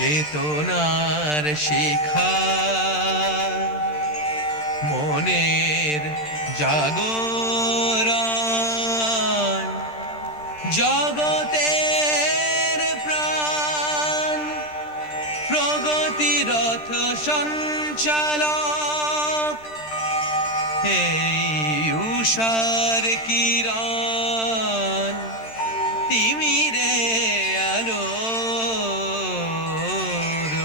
চেতনার শিখা মনের জাগরণ জগতের প্রাণ প্রগতিরথ সঞ্চালক এই উষার কিরণ তিমিরে আলোর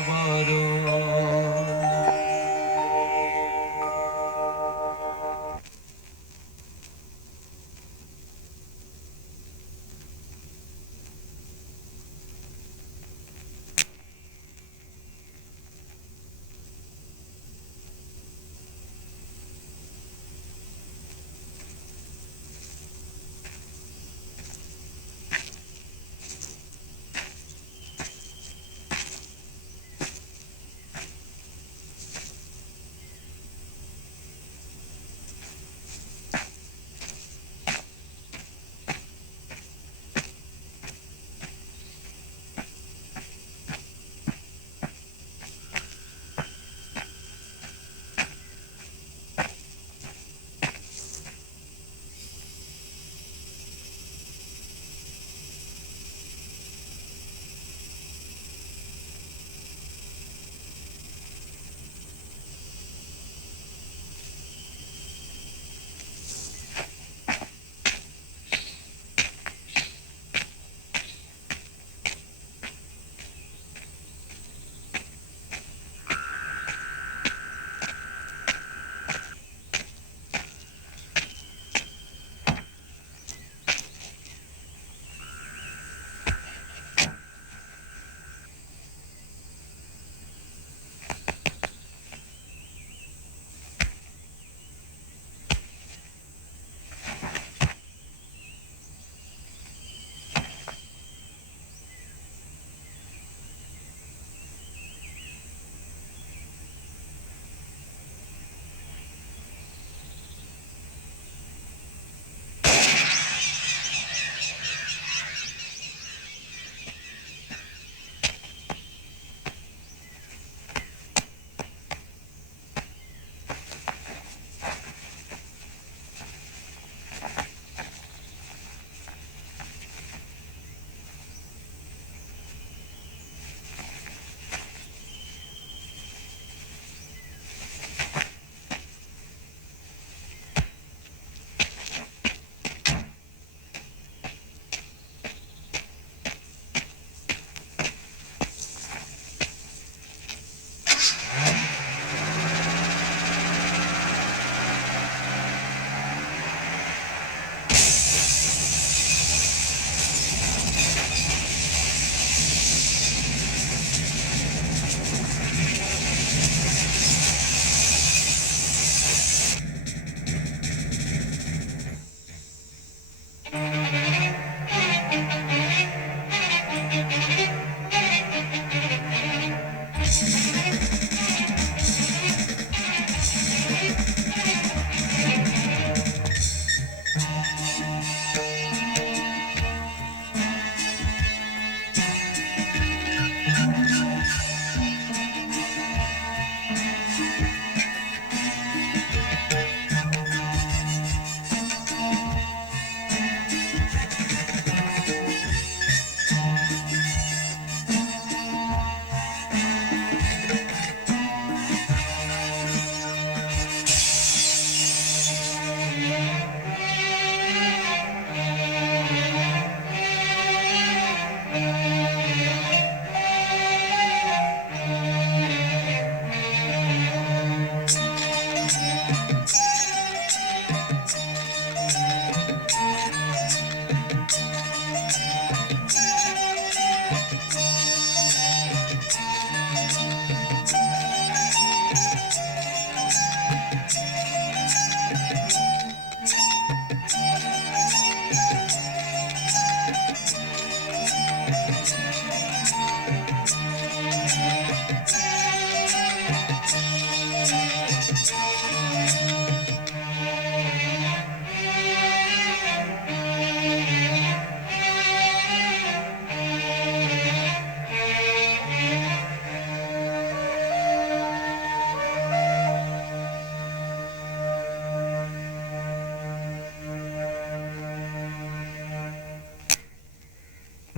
বরণ।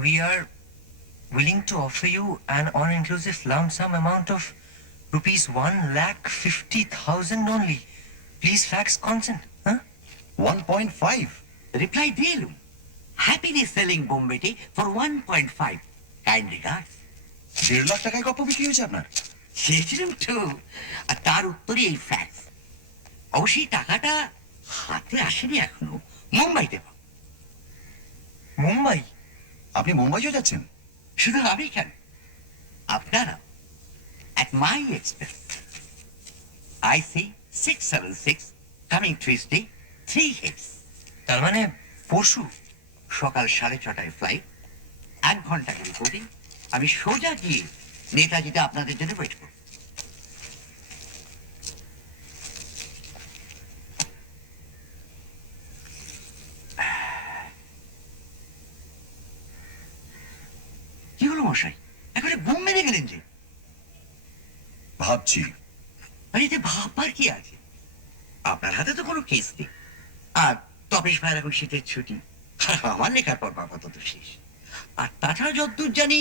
we are willing to offer you an all-inclusive lump sum amount of rupees 1,50,000 only. Please fax consent. Huh? 1.5. Reply দিলুম, happily selling Bombay tea for 1.5. Kind regards. 1.5 lakh টাকায় গপ্প বিক্রি হয়েছে আপনার? চেয়েছিলাম তো, আর তার উত্তরে এই ফ্যাক্স। অবশ্যই টাকাটা হাতে আসেনি এখনো, মুম্বাইতে পাবো। মুম্বাই? আপনি মুম্বাইও যাচ্ছেন? শুধু আমি কেন, আপনারা at my expense. I see 676 coming Tuesday, 3 heads. তার মানে পরশু? সকাল 6:30 ফ্লাইট, 1 ঘন্টা রিপোর্টিং। আমি সোজা গিয়ে নেতাজিতে আপনাদের জন্য ওয়েট করব। কি হলো মশাই, একবারে ঘুম মেরে গেলেন যে? ভাবছি। আরে এতে ভাববার কি আছে? আপনার হাতে তো কোনো কেস নেই, আর তপেশ ভাইয়ের এখন শীতের ছুটি, আমার লেখার পর আপাতত শেষ। আর তাছাড়া যতদূর জানি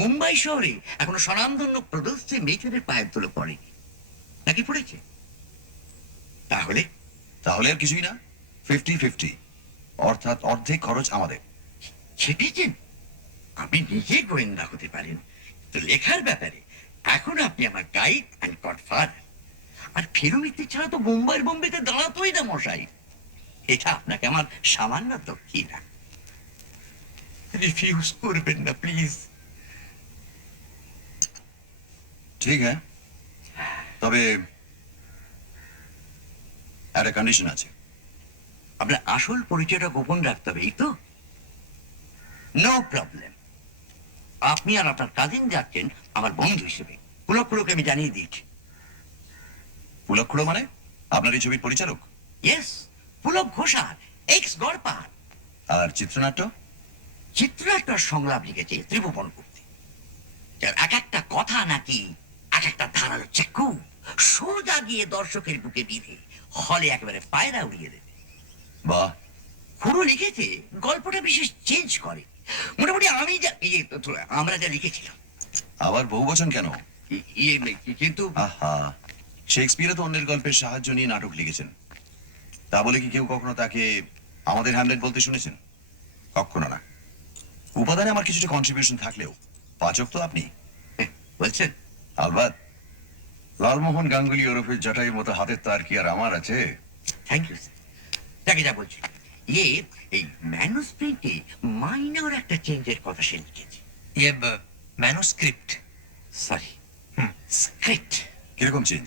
মুম্বাই শহরে এখনো স্বনামধন্য প্রদর্শে মেয়েদের পায়ের তুলে পড়েনি, নাকি পড়েছে? তাহলে তাহলে আর কিছুই না, 50-50, অর্থাৎ অর্ধেক খরচ আমাদের। ছেপেছেন? আপনি নিজে গোয়েন্দা হতে পারেন, তো লেখার ব্যাপারে এখন আপনি আমার গাইড অ্যান্ড গডফাদার। আর ফেরুমিত্তি ছাড়া তো মুম্বাইয়ের বোম্বেতে দাঁড়াতোই না মশাই। এটা আপনাকে আমার সামান্য দক্ষিণা। রিফিউজ করবেন না প্লিজ। ঠিক হ্যাঁ, তবে একটা কন্ডিশন আছে। আপনার আসল পরিচয়টা গোপন রাখতে হবে, এই তো? No problem. আপনি আর আপনার কাজিন যাচ্ছেন আমার বন্ধু হিসেবে, পুলকগুলোকে আমি জানিয়ে দিয়েছি। পুলক্ষুড়ো মানে? আপনার এই ছবির পরিচালক? Yes, Pulak Ghoshal, ex Garpar. আর চিত্রনাট্য? চিত্রনাট্য সংলাপ লিখেছে ত্রিভুবন করতে, যার এক একটা কথা নাকি এক একটা ধারালো চাকু সোজা গিয়ে দর্শকের বুকে বিঁধে হলে একেবারে পায়রা উড়িয়ে দেবে। বাহ। খুড়ো লিখেছে গল্পটা বিশেষ চেঞ্জ করে, মোটামুটি আমি যা আমরা যা লিখেছিলাম। আবার বহু বচন কেন? কিন্তু আহা, শেক্সপিয়ারও তো অন্যের গল্পের সাহায্য নিয়ে নাটক লিখেছেন। তা বলে কি কেউ কখনো তাকে আমাদের হ্যামলেট বলতে শুনেছেন? কখনো না। উপাদানে আমার কিছুটা কন্ট্রিবিউশন থাকলেও পাচক তো আপনি বলছেন। আলবাত। লালমোহন গাঙ্গুলি ওরফে জটাইয়ের মতো হাতের তার কি আর আমার আছে? Thank you sir. তাকে যা বলছি, এই ম্যানুস্ক্রিপ্টে মাইনর একটা চেঞ্জের কথা সে লিখেছে। ম্যানুস্ক্রিপ্ট? Sorry, script. কিরকম চেঞ্জ?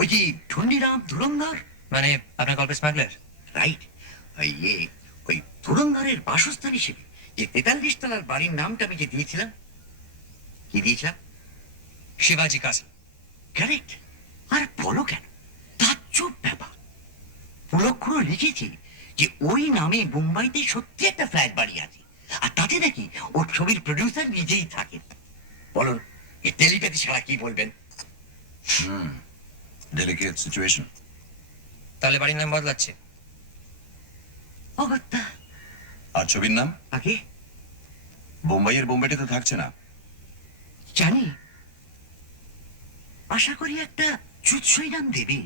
ওই যে ঠন্ডিরাম ধুরন্ধর, মানে আপনার গল্পের স্মাগলার? রাইট। ওই ধুরন্ধরের বাসস্থান হিসেবে যে 43 তলার বাড়ির নামটা আমি যে দিয়েছিলাম, কি দিয়েছিলাম? শিবাজি কাসল। কারেক্ট। আর বলো কেন, তাজ্জব ব্যাপার, পুলক্ষুড়ো লিখেছে যে ওই নামে মুম্বাইতে সত্যি একটা ফ্ল্যাট বাড়ি আছে, আর তাতে নাকি ওর ছবির প্রডিউসার নিজেই থাকেন। বলুন, এই টেলিপ্যাথি ছাড়া কি বলবেন? Delicate situation. তাহলে বাড়ির নাম বদলাচ্ছে? অগত্যা। আর ছবির নাম? আগে বোম্বাইয়ের বোম্বেটে তো থাকছে না। জানি, আশা করি একটা জুৎসই নাম দেবে।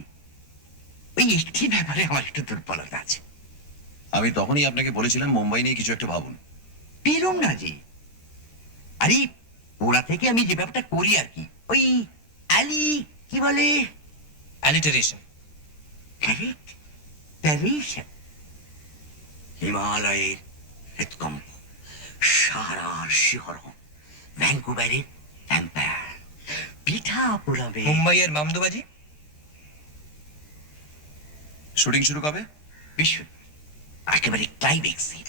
ওই একটি ব্যাপারে আমার একটু দুর্বলতা আছে। আমি তখনই আপনাকে বলেছিলাম মুম্বাই নিয়ে কিছু একটা ভাবুন। পেলুম না যে। আরে ওরা থেকে আমি যে ব্যাপারটা করি আর কি, ওই অ্যালি কি বলে, অ্যালিটারেশন। কারেক্ট, প্যারিশন। হিমালয়ের হৃদকম্প, সারার শিহরণ, ভ্যাঙ্কুভারের ভ্যাম্পায়ার, পিঠা পোড়াবে। মুম্বাইয়ের মামদুবাজি। শুটিং শুরু কবে? বিশ্ব একেবারে ক্লাইম্যাক্স সিন,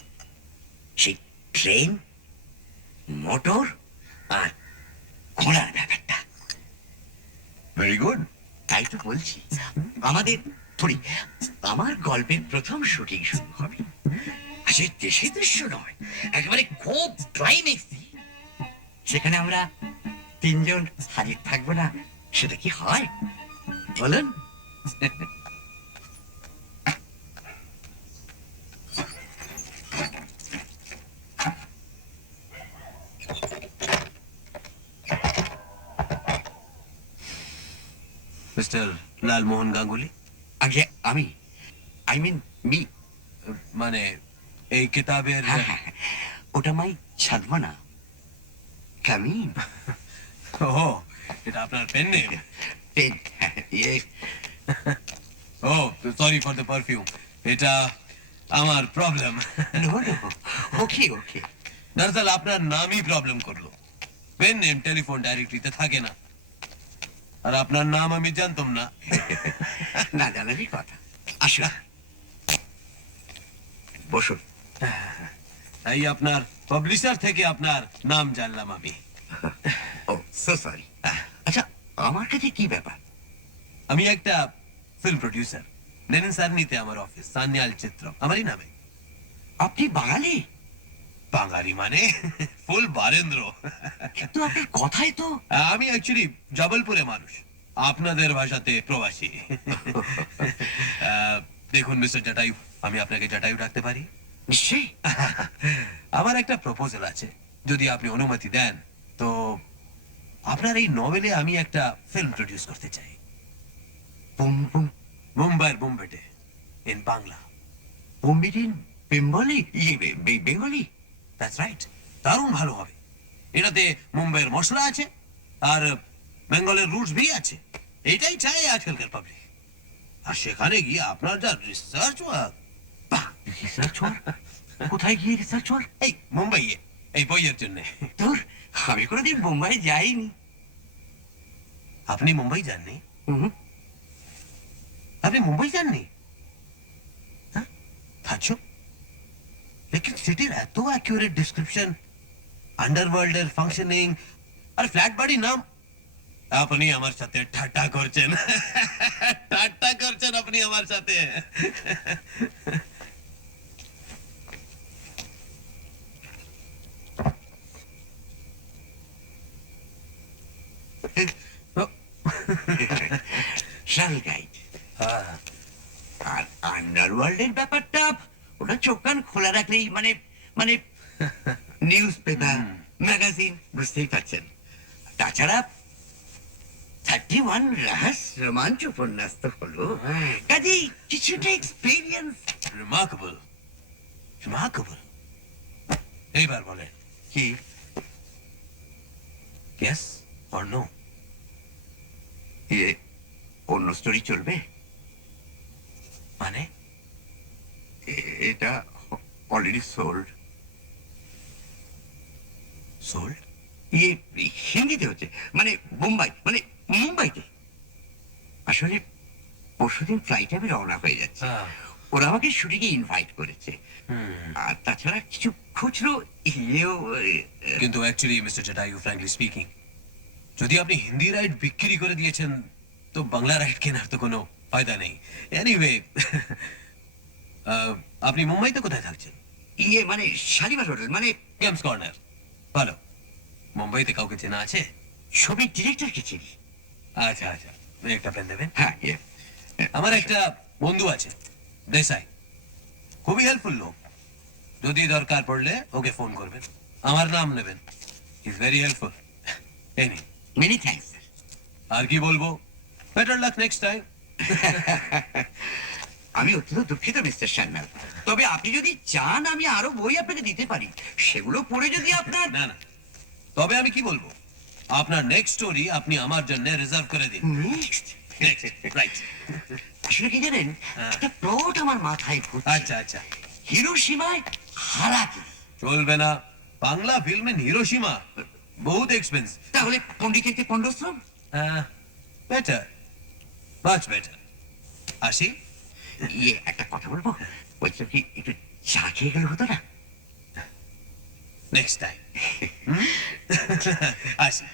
সেই ট্রেন, মোটর আর ঘোড়ার ব্যাপারটা। Very good. তাই তো বলছি, আমাদের ধরি আমার গল্পের প্রথম শুটিং শুরু হবে। আসলে দেশে দৃশ্য নয়, একেবারে খুব ক্লাইম্যাক্স। সেখানে আমরা 3 জন হাজির থাকবো না, সেটা কি হয় বলুন? মিস্টার লালমোহন গাঙ্গুলি, আগে আমি, আই মিন মি। মানে এই কিতাবের ওটা মাই ছাদমানা। কামিন। ও, এটা আপনার পেন নেম? পেন, ইয়ে, ও, সরি ফর দ্য পারফিউম, এটা আমার problem. No no, okay okay. দরअसल আপনার নামই প্রবলেম করলো। পেন নেম টেলিফোন ডাইরেক্টরিতে থাকে না, আর আপনার নাম আমি জানতাম না। না জানারই কথা। আসুন, বসুন। তাই আপনার পাবলিশার থেকে আপনার নাম জানলাম আমি। ও সো সরি। আচ্ছা, আমার কাছে কি ব্যাপার? আমি একটা ফিল্ম প্রডিউসার। নেনেন সারনিতে আমার অফিস, সান্যাল চিত্র আমারই নামে। আপনি বাঙালি? বাঙালি মানে ফুল বারেন্দ্র। কিন্তু আপনার কথাই তো। আমি অ্যাকচুয়ালি জবলপুরে মানুষ, আপনাদের ভাষাতে প্রবাসী। দেখুন মিস্টার জটায়ু, আমি আপনাকে জটায়ু ডাকতে পারি? নিশ্চয়ই। আমার একটা প্রপোজাল আছে, যদি আপনি অনুমতি দেন তো আপনার এই নভেলে আমি একটা ফিল্ম প্রডিউস করতে চাই। বুম বুম মুম্বাইয়ের বোম্বেটে, ইন বাংলা। বুম্বিডিন বেঙ্গলি, বেঙ্গলি। দ্যাটস রাইট, দারুণ ভালো হবে। এটাতে মুম্বাইয়ের মশলা আছে আর বেঙ্গলের রুটস ভি আছে। এটাই চাই আজকালকার পাবলিক। আর সেখানে গিয়ে আপনার যা রিসার্চ ওয়ার্ক। বাহ, রিসার্চ ওয়ার্ক? কোথায় গিয়ে রিসার্চ ওয়ার্ক? এই মুম্বাইয়ে, এই বইয়ের জন্য। তোর, আমি কোনোদিন মুম্বাই যাইনি। আপনি মুম্বাই যাননি? হুম, আপনি মুম্বাই যাননি? হ্যাঁ, তাজ্জব। लेकिन সিটির এত অ্যাকুরেট ডেসক্রিপশন, আন্ডারওয়ার্ল্ডের ফাংশনিং আর ফ্ল্যাট বাড়ি নাম। আপনি আমার সাথে ঠাট্টা করছেন। ঠাট্টা করছেন আপনি আমার সাথে। Travel guide. আর আন্ডারওয়ার্ল্ডের ব্যাপারটা, ওটা চোখ কান খোলা রাখলেই মানে মানে নিউজ পেপার, ম্যাগাজিন, বুঝতেই পারছেন। তাছাড়া 31 রোমাঞ্চ উপন্যাস তো হলো, কাজেই কিছুটা এক্সপিরিয়েন্স। Remarkable, remarkable. এইবার বলেন, কি? Yes or no? ইয়ে, অন্য স্টোরি চলবে? মানে এটা অলরেডি সোল্ড। সোল্ড? ইয়ে, হিন্দিতে হচ্ছে, মানে মুম্বাই, মানে মুম্বাইতে। আসলে পরশুদিন ফ্লাইটে আমি রওনা হয়ে যাচ্ছি। ওরা আমাকে শুটিংয়ে ইনভাইট করেছে। আর তাছাড়া কিছু খুচরো ইয়েও। কিন্তু actually mister Jatayu, frankly speaking, যদি আপনি হিন্দি রাইট বিক্রি করে দিয়েছেন তো বাংলা রাইট কেনার তো কোনো ফায়দা নেই। এনিওয়ে, আপনি মুম্বাইতে কোথায় থাকছেন? ইয়ে মানে শালিমার হোটেল, মানে গেমস কর্নার। ভালো। মুম্বাইতে কাউকে চেনা আছে? ছবির ডিরেক্টরকে চিনি। আচ্ছা আচ্ছা, একটা প্ল্যান দেবেন? হ্যাঁ, ইয়ে, আমার একটা বন্ধু আছে, দেশাই, খুবই হেল্পফুল লোক। যদি দরকার পড়লে ওকে ফোন করবেন, আমার নাম নেবেন। Is very helpful. Any, many thanks. আর কি বলবো, বেটার লাক নেক্সট টাইম। আমি অত্যন্ত দুঃখিত মিস্টার সান্যাল, তবে আপনি যদি চান আমি আরো বই আপনাকে দিতে পারি, সেগুলো পড়ে যদি আপনার। না না, তবে আমি কি বলবো, আপনার নেক্সট স্টোরি আপনি আমার জন্য রিজার্ভ করে দিন। Next, right. আসলে কি জানেন, একটা প্লট আমার মাথায় ঘুরছে। আচ্ছা আচ্ছা, হিরোশিমায় হারাকি। চলবে না, বাংলা ফিল্মে হিরোশিমা বহুত এক্সপেন্স। তাহলে পণ্ডিতের পণ্ডশ্রম। Better, much better. আসি। ইয়ে, একটা কথা বলবো, বলছিলাম কি একটু চা খেয়ে গেলে হতো না? Next time. আসি।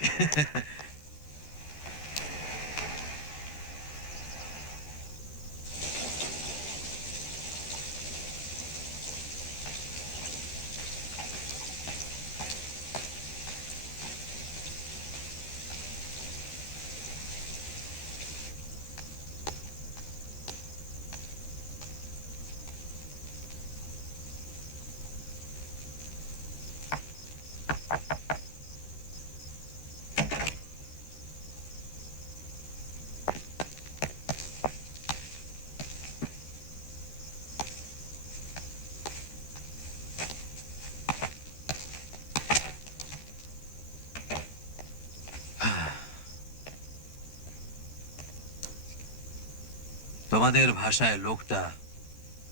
তোমাদের ভাষায় লোকটা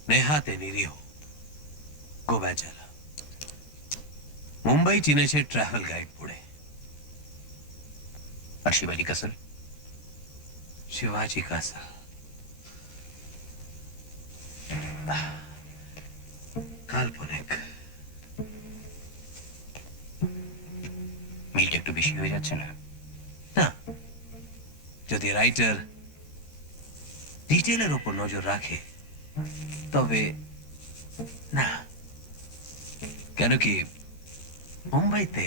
নেহাতে নিরীহ, গো বেচারা। মুম্বাই চিনেছে ট্রাভেল গাইড পড়ে। আর শিবাজি কাসল? শিবাজি কাসা কাল্পনিক। মিলটা একটু বেশি হয়ে যাচ্ছে না? না, যদি রাইটার ডিটেলের উপর নজর রাখে তবে না। কেন কি মুম্বাইতে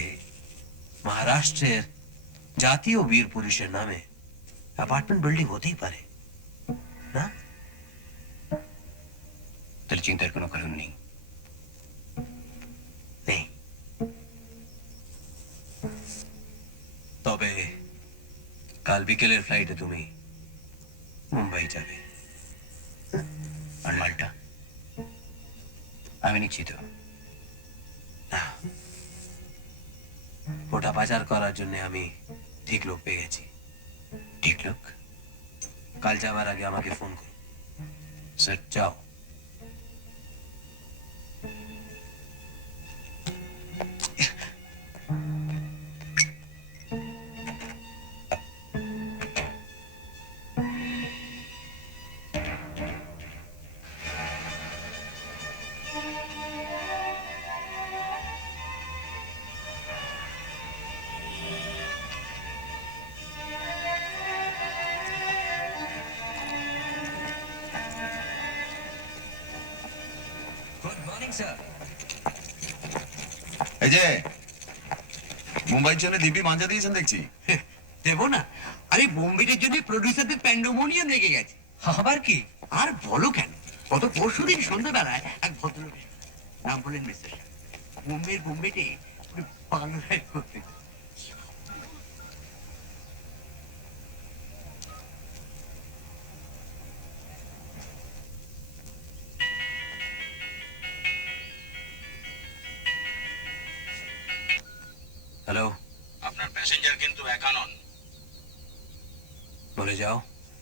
মহারাষ্ট্রের জাতীয় বীর পুরুষের নামে অ্যাপার্টমেন্ট বিল্ডিং হতেই পারে না? তাহলে চিন্তার কোনো কারণ নেই। নেই। তবে কাল বিকেলের ফ্লাইটে তুমি মুম্বাই যাবে। আর মালটা আমি নিচ্ছি তো। না, ওটা পাচার করার জন্য আমি ঠিক লোক পেয়ে গেছি। ঠিক লোক? কাল যাবার আগে আমাকে ফোন করো। স্যার, যাও। Good morning sir. এই যে মুম্বাইয়ের জন্য দিব্যি মাঞ্জা দিয়েছেন দেখছি। দেবো না? আরে বোম্বের জন্য প্রডিউসারদের প্যান্ডোমোনিয়াম লেগে গেছে। আবার কি? আর বলো কেন, গত পরশুদিন সন্ধ্যাবেলায় এক ভদ্রলোক নাম বলেন মিস্টার শাহ, বোম্বেতে বাংলায় করতে। হ্যালো, আপনার প্যাসেঞ্জার কিন্তু একা নন, বলে যাও।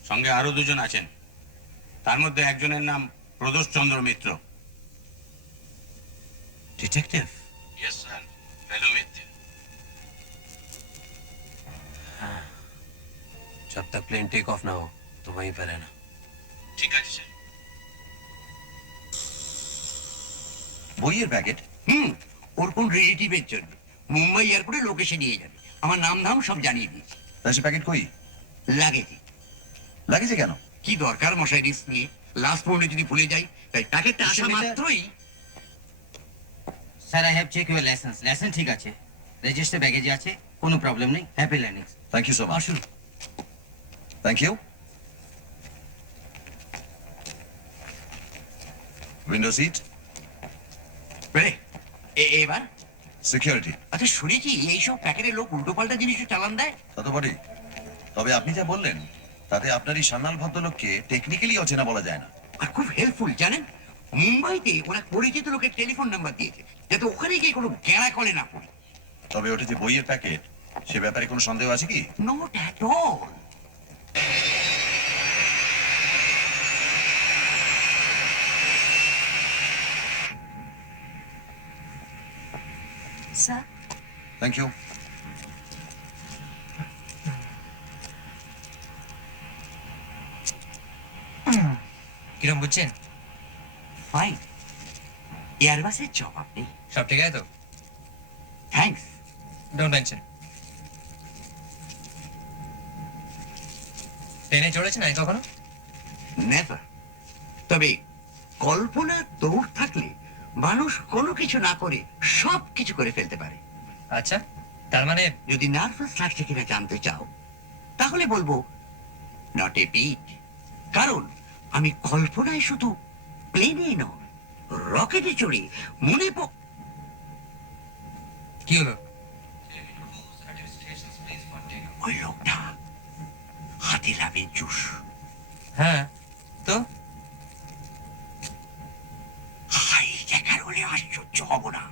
সঙ্গে আরো দুজন আছেন। তার মধ্যে একজনের নাম প্রদোষ চন্দ্র মিত্র। ডিটেকটিভ? ইয়েস স্যার, ফেলো মিত্র। जब तक प्लेन टेक ऑफ ना हो तो वहीं पर रहना। ঠিক আছে স্যার। বইয়ের প্যাকেট? ওর কোন রিলেটিভের জন্য মুম্বাই এয়ারপোর্টে লোকেশন নিয়ে যাবে। আমার নাম সব জানিয়ে দিয়েছি। তা সে প্যাকেট কই? লাগেজে। লাগেছে কেন? কি দরকার মশাই রিস্ক নিয়ে? লাস্ট মোমেন্টে যদি ভুলে যাই, তাই প্যাকেটটা আসা মাত্রই। Sir I have check your license. License ঠিক আছে, রেজিস্টার ব্যাগেজে আছে, কোনো প্রবলেম নেই। Happy landings. Thank you so much. আসুন। Thank you. উইন্ডো সিট, বেরে, এবার সিকিউরিটি। আচ্ছা, শুনেছি এইসব প্যাকেটের লোক উল্টো পাল্টা জিনিসও চালান দেয়। তা তো বটেই। তবে আপনি যা বললেন তাতে আপনার এই সান্নাল ভদ্রলোককে টেকনিক্যালি অচেনা বলা যায় না। আর খুব হেল্পফুল জানেন, মুম্বাইতে ওরা পরিচিত লোকের টেলিফোন নাম্বার দিয়েছে যাতে ওখানে গিয়ে কোনো গ্যাড়া কলে না পড়ে। তবে ওটা যে বইয়ের প্যাকেট, সে ব্যাপারে কোনো সন্দেহ আছে কি? Not at all. Sir, thank you. কিরম বুঝছেন? ফাইন, এয়ারবাসের জবাব নেই। সব ঠিক আছে তো? থ্যাঙ্কস। Don't mention. ট্রেনে চড়েছেন আগে কখনো? নেভার। তবে কল্পনা দৌড় থাকলে মানুষ কোনো কিছু না করে সব কিছু করে ফেলতে পারে। আচ্ছা, তার মানে যদি নার্ভাস লাগছে কিনা জানতে চাও, তাহলে বলবো নট এ বিট। কারণ আমি কল্পনায় শুধু প্লেনে নয়, রকেটে চড়ে মনে কি হলো? ওই লোকটা হাতে লাভের জুস। হ্যাঁ তো হাই জ্যাকার হলে আশ্চর্য হব না।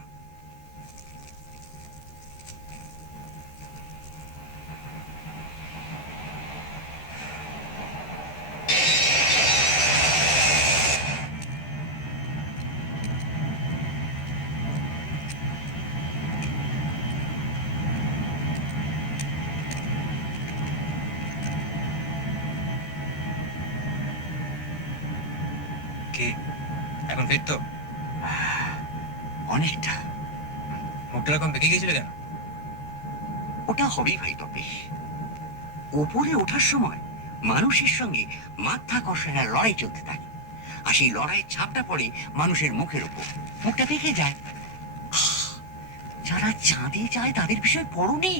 কি এখন ফিট তো? অনেকটা। মুখটা এরকম বেঁকে গিয়েছিল কেন? ওটা হবেই ভাই তপেশ। ওপরে ওঠার সময় মানুষের সঙ্গে মাধ্যাকর্ষণের লড়াই চলতে থাকে, আর সেই লড়াইয়ের ছাপটা পড়ে মানুষের মুখের উপর, মুখটা দেখে যায়। যারা চাঁদে যায় তাদের বিষয় পড়োনি?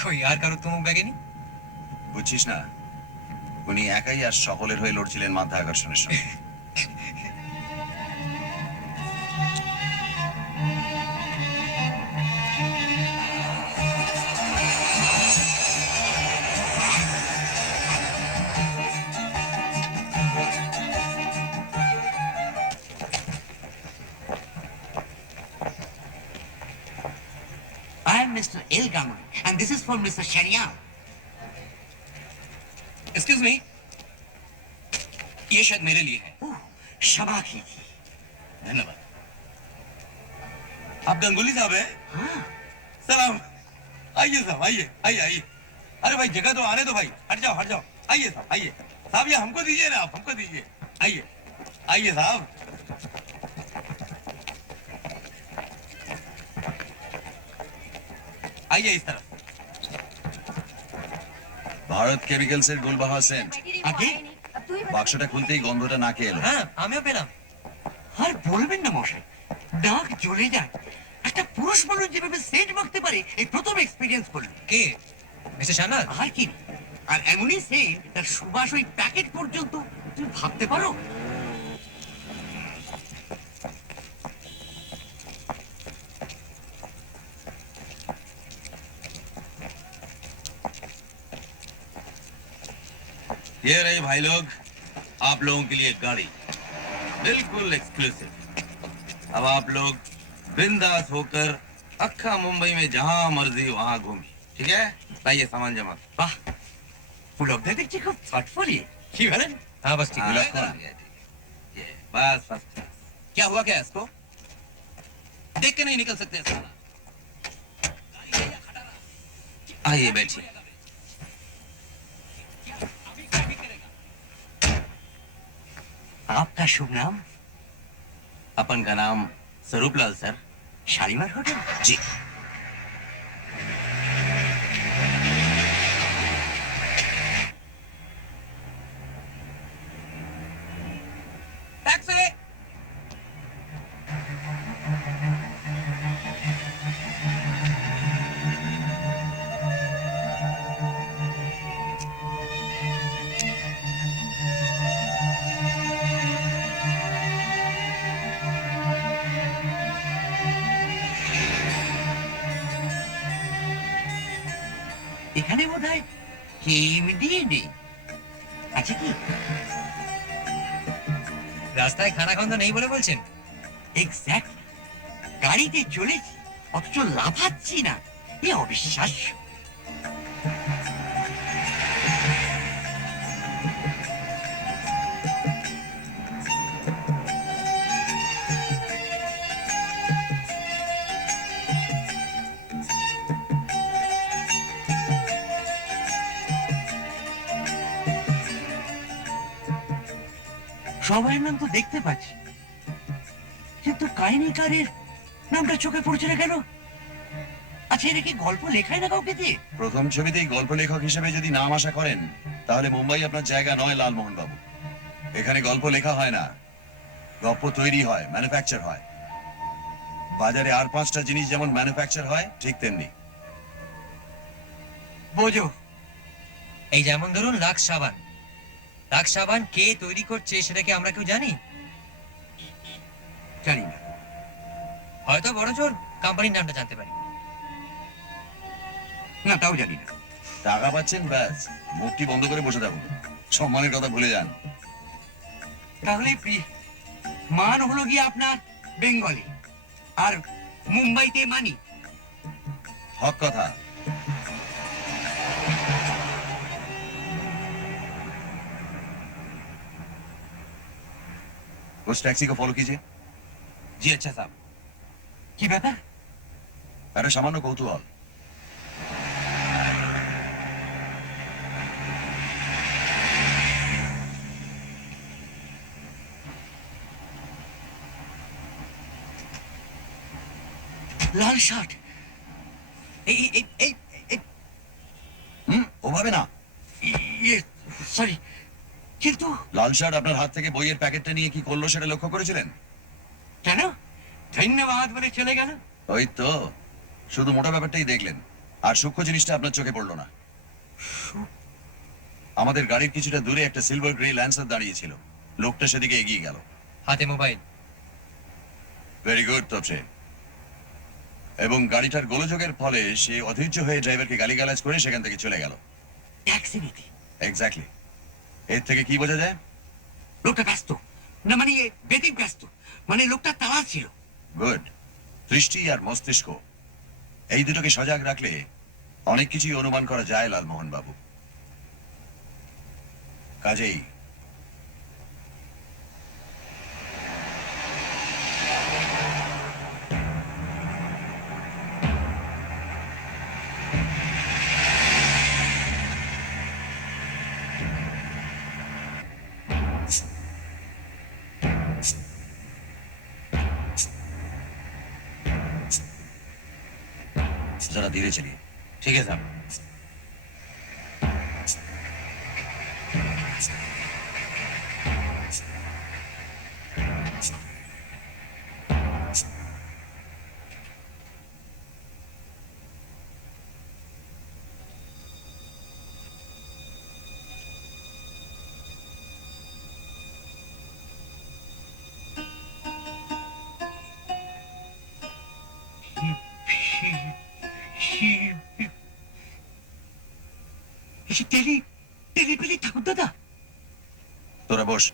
কই আর কারো তো মুখ বেঁকেনি? বুঝছিস না, উনি একাই আর সকলের হয়ে লড়ছিলেন মাধ্যা আকর্ষণের সঙ্গে। I am Mr. El Gamuri, and this is for Mr. Shariam. Excuse me, ये शायद मेरे लिए है। ओह, क्षमा कीजिए। धन्यवाद। आप गंगुली साहब हैं? हाँ, सलाम। आइए साहब, आइए आइए आइए। अरे भाई जगह तो आने दो भाई, हट जाओ हट जाओ। आइए साहब आइए। साहब ये हमको दीजिए ना, आप हमको दीजिए। आइए आइए साहब। आइए इस तरफ। ভারত কেমিক্যালসের গুলবাহা সেন্ট। আগে বাক্সটা খুলতেই গন্ধটা নাকে এলো। হ্যাঁ আমিও পেলাম। আর বলবেন না মশাই, নাক জ্বলে যায়। একটা পুরুষ মানুষ যেভাবে সেন্ট মাখতে পারে এই প্রথম এক্সপিরিয়েন্স করলো। কে? মিস্টার সান্যাল? আর কি, আর এমনই সেন্ট তার সুবাস ওই প্যাকেট পর্যন্ত, তুমি ভাবতে পারো? ये रही भाई लोग आप लोगों के लिए गाड़ी, बिल्कुल एक्सक्लूसिव। अब आप लोग बिंदास होकर अक्खा मुंबई में जहां मर्जी वहां घूमिए, ठीक है? लाइए सामान जमा। বাহ, পুলকদা দেখছি খুব ছটফটি। কি বলেন? হ্যাঁ বাস ঠিক। हाँ, ये बस बस। क्या हुआ क्या इसको? देख के नहीं निकल सकते साला। आइए बैठिए। आपका शुभ नाम? अपन का नाम स्वरूपलाल सर। শালিমার হোটেল? जी। टैक्सी। এখানে বোধহয় কেএমডি নেই, আছে কি? রাস্তায় খানা খন্দ নেই বলে বলছেন? এক্স্যাক্ট। গাড়িতে চলেছি অথচ লাফাচ্ছি না, এ অবিশ্বাস্য। সবাই নাম তো দেখতে পাচ্ছি, কিন্তু কাহিনীকারের নামটা চোখে পড়ছে না কেন? আচ্ছা, এটা কি গল্প লেখায় না কাউকে দিয়ে? প্রথম ছবিতেই গল্প লেখক হিসেবে যদি নাম আশা করেন, তাহলে মুম্বাই আপনার জায়গা নয় লালমোহন বাবু। এখানে গল্প লেখা হয় না, গল্প তৈরি হয়, ম্যানুফ্যাকচার হয়। বাজারে আর 5টা জিনিস যেমন ম্যানুফ্যাকচার হয়, ঠিক তেমনি। বোঝো, এই যেমন ধরুন লাক্স সাবান। লাক্স সাবান কে তৈরি করছে সেটা কি আমরা কেউ জানি? জানি না। হয়তো বড় জোর কোম্পানির নামটা জানতে পারি। না, তাও জানি না। টাকা পাচ্ছেন ব্যাস, মুখটি বন্ধ করে বসে থাকুন, সম্মানের কথা ভুলে যান। তাহলে মান হলো গিয়ে আপনার বেঙ্গলি, আর মুম্বাইতে মানি। হক কথা। उस टैक्सी को फॉलो कीजिए। जी अच्छा साहब। কি ব্যাপার? अरे सामान्य कौतूहल। লাল শার্ট। এই এই এই এই- ওভাবে না। ইয়ে সরি, কিন্তু লাল শার্ট আপনার হাত থেকে বইয়ের প্যাকেটটা নিয়ে কি করলো সেটা লক্ষ্য করেছিলেন? কেন? ধন্যবাদ বলে চলে গেল। ওই তো, শুধু মোটা ব্যাপারটাই দেখলেন, আর সূক্ষ্ম জিনিসটা আপনার চোখে পড়লো না। আমাদের গাড়ির কিছুটা দূরে একটা সিলভার গ্রে ল্যান্সার দাঁড়িয়ে ছিল। লোকটা সেদিকে এগিয়ে গেল। হাতে মোবাইল। ভেরি গুড তপসে। এবং গাড়িটার গোলযোগের ফলে সে অধৈর্য হয়ে ড্রাইভারকে গালিগালাজ করে সেখান থেকে চলে গেল। ট্যাক্সি নিতে এক্স্যাক্টলি। এর থেকে কি বোঝা যায়? লোকটা ব্যস্ত, না মানে বেদিক ব্যস্ত, মানে লোকটা তাড়া ছিল। গুড। দৃষ্টি আর মস্তিষ্ক, এই দুটোকে সজাগ রাখলে অনেক কিছুই অনুমান করা যায় লালমোহন বাবু। কাজেই जरा धीरे चलिए। ठीक है साहब। তেলি তেলি পেলি ঠাকুর দাদা। তোরা বস।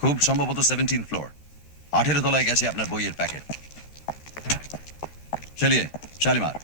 খুব সম্ভবত 17 ফ্লোর, 18 তলায় গেছে আপনার বইয়ের প্যাকেট। চলিয়ে Shalimar.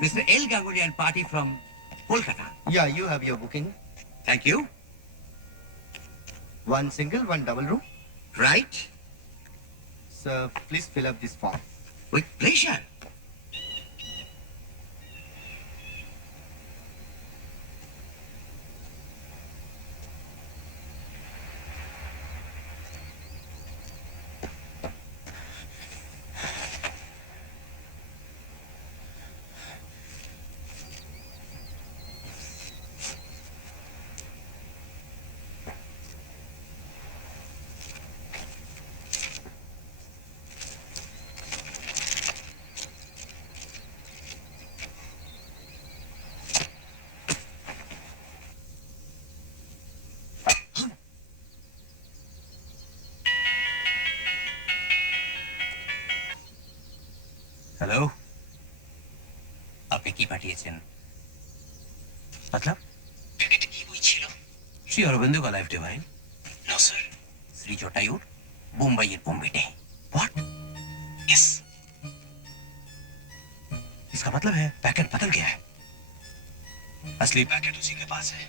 Mr. L. Ganguly and party from Kolkata. Yeah, you have your booking. Thank you. One single, one double room. Right? Sir, please fill up this form. With pleasure. Hello, আপনি কি পাঠিয়েছেন? मतलब প্যাকেটে কি বই ছিল? श्री अरविंदो का life divine. No sir. Shri जटायुर मुंबई बॉम्बे। व्हाट? यस। इसका मतलब है पैकेट बदल गया है। असली पैकेट उसी के पास है।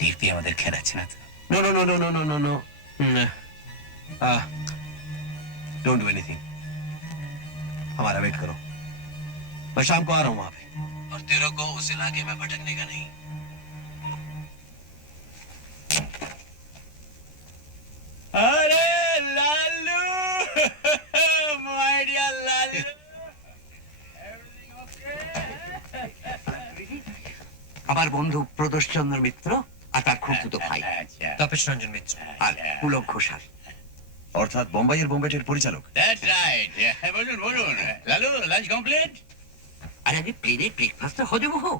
देखते हैं আমাদের খেলা আছে না তো। No no no no no no no no. Don't do anything. हमारा वेट करो। मैं शाम को आ रहा हूँ वहां पे। और तेरे को उस इलाके में भटकने का नहीं। अरे लालू माय डियर लालू আমার বন্ধু প্রদোষ চন্দ্র মিত্র আর তার খুঁড়তুতো ভাই अच्छा তাপস রঞ্জন মিত্র। আর পুলক ঘোষাল। অর্থাৎ বোম্বাইয়ের বোম্বেটের পরিচালক। दैट्स राइट বলুন বলুন লালু লাঞ্চ কমপ্লিট আর আগে প্লেনে ব্রেকফাস্ট হজম হো।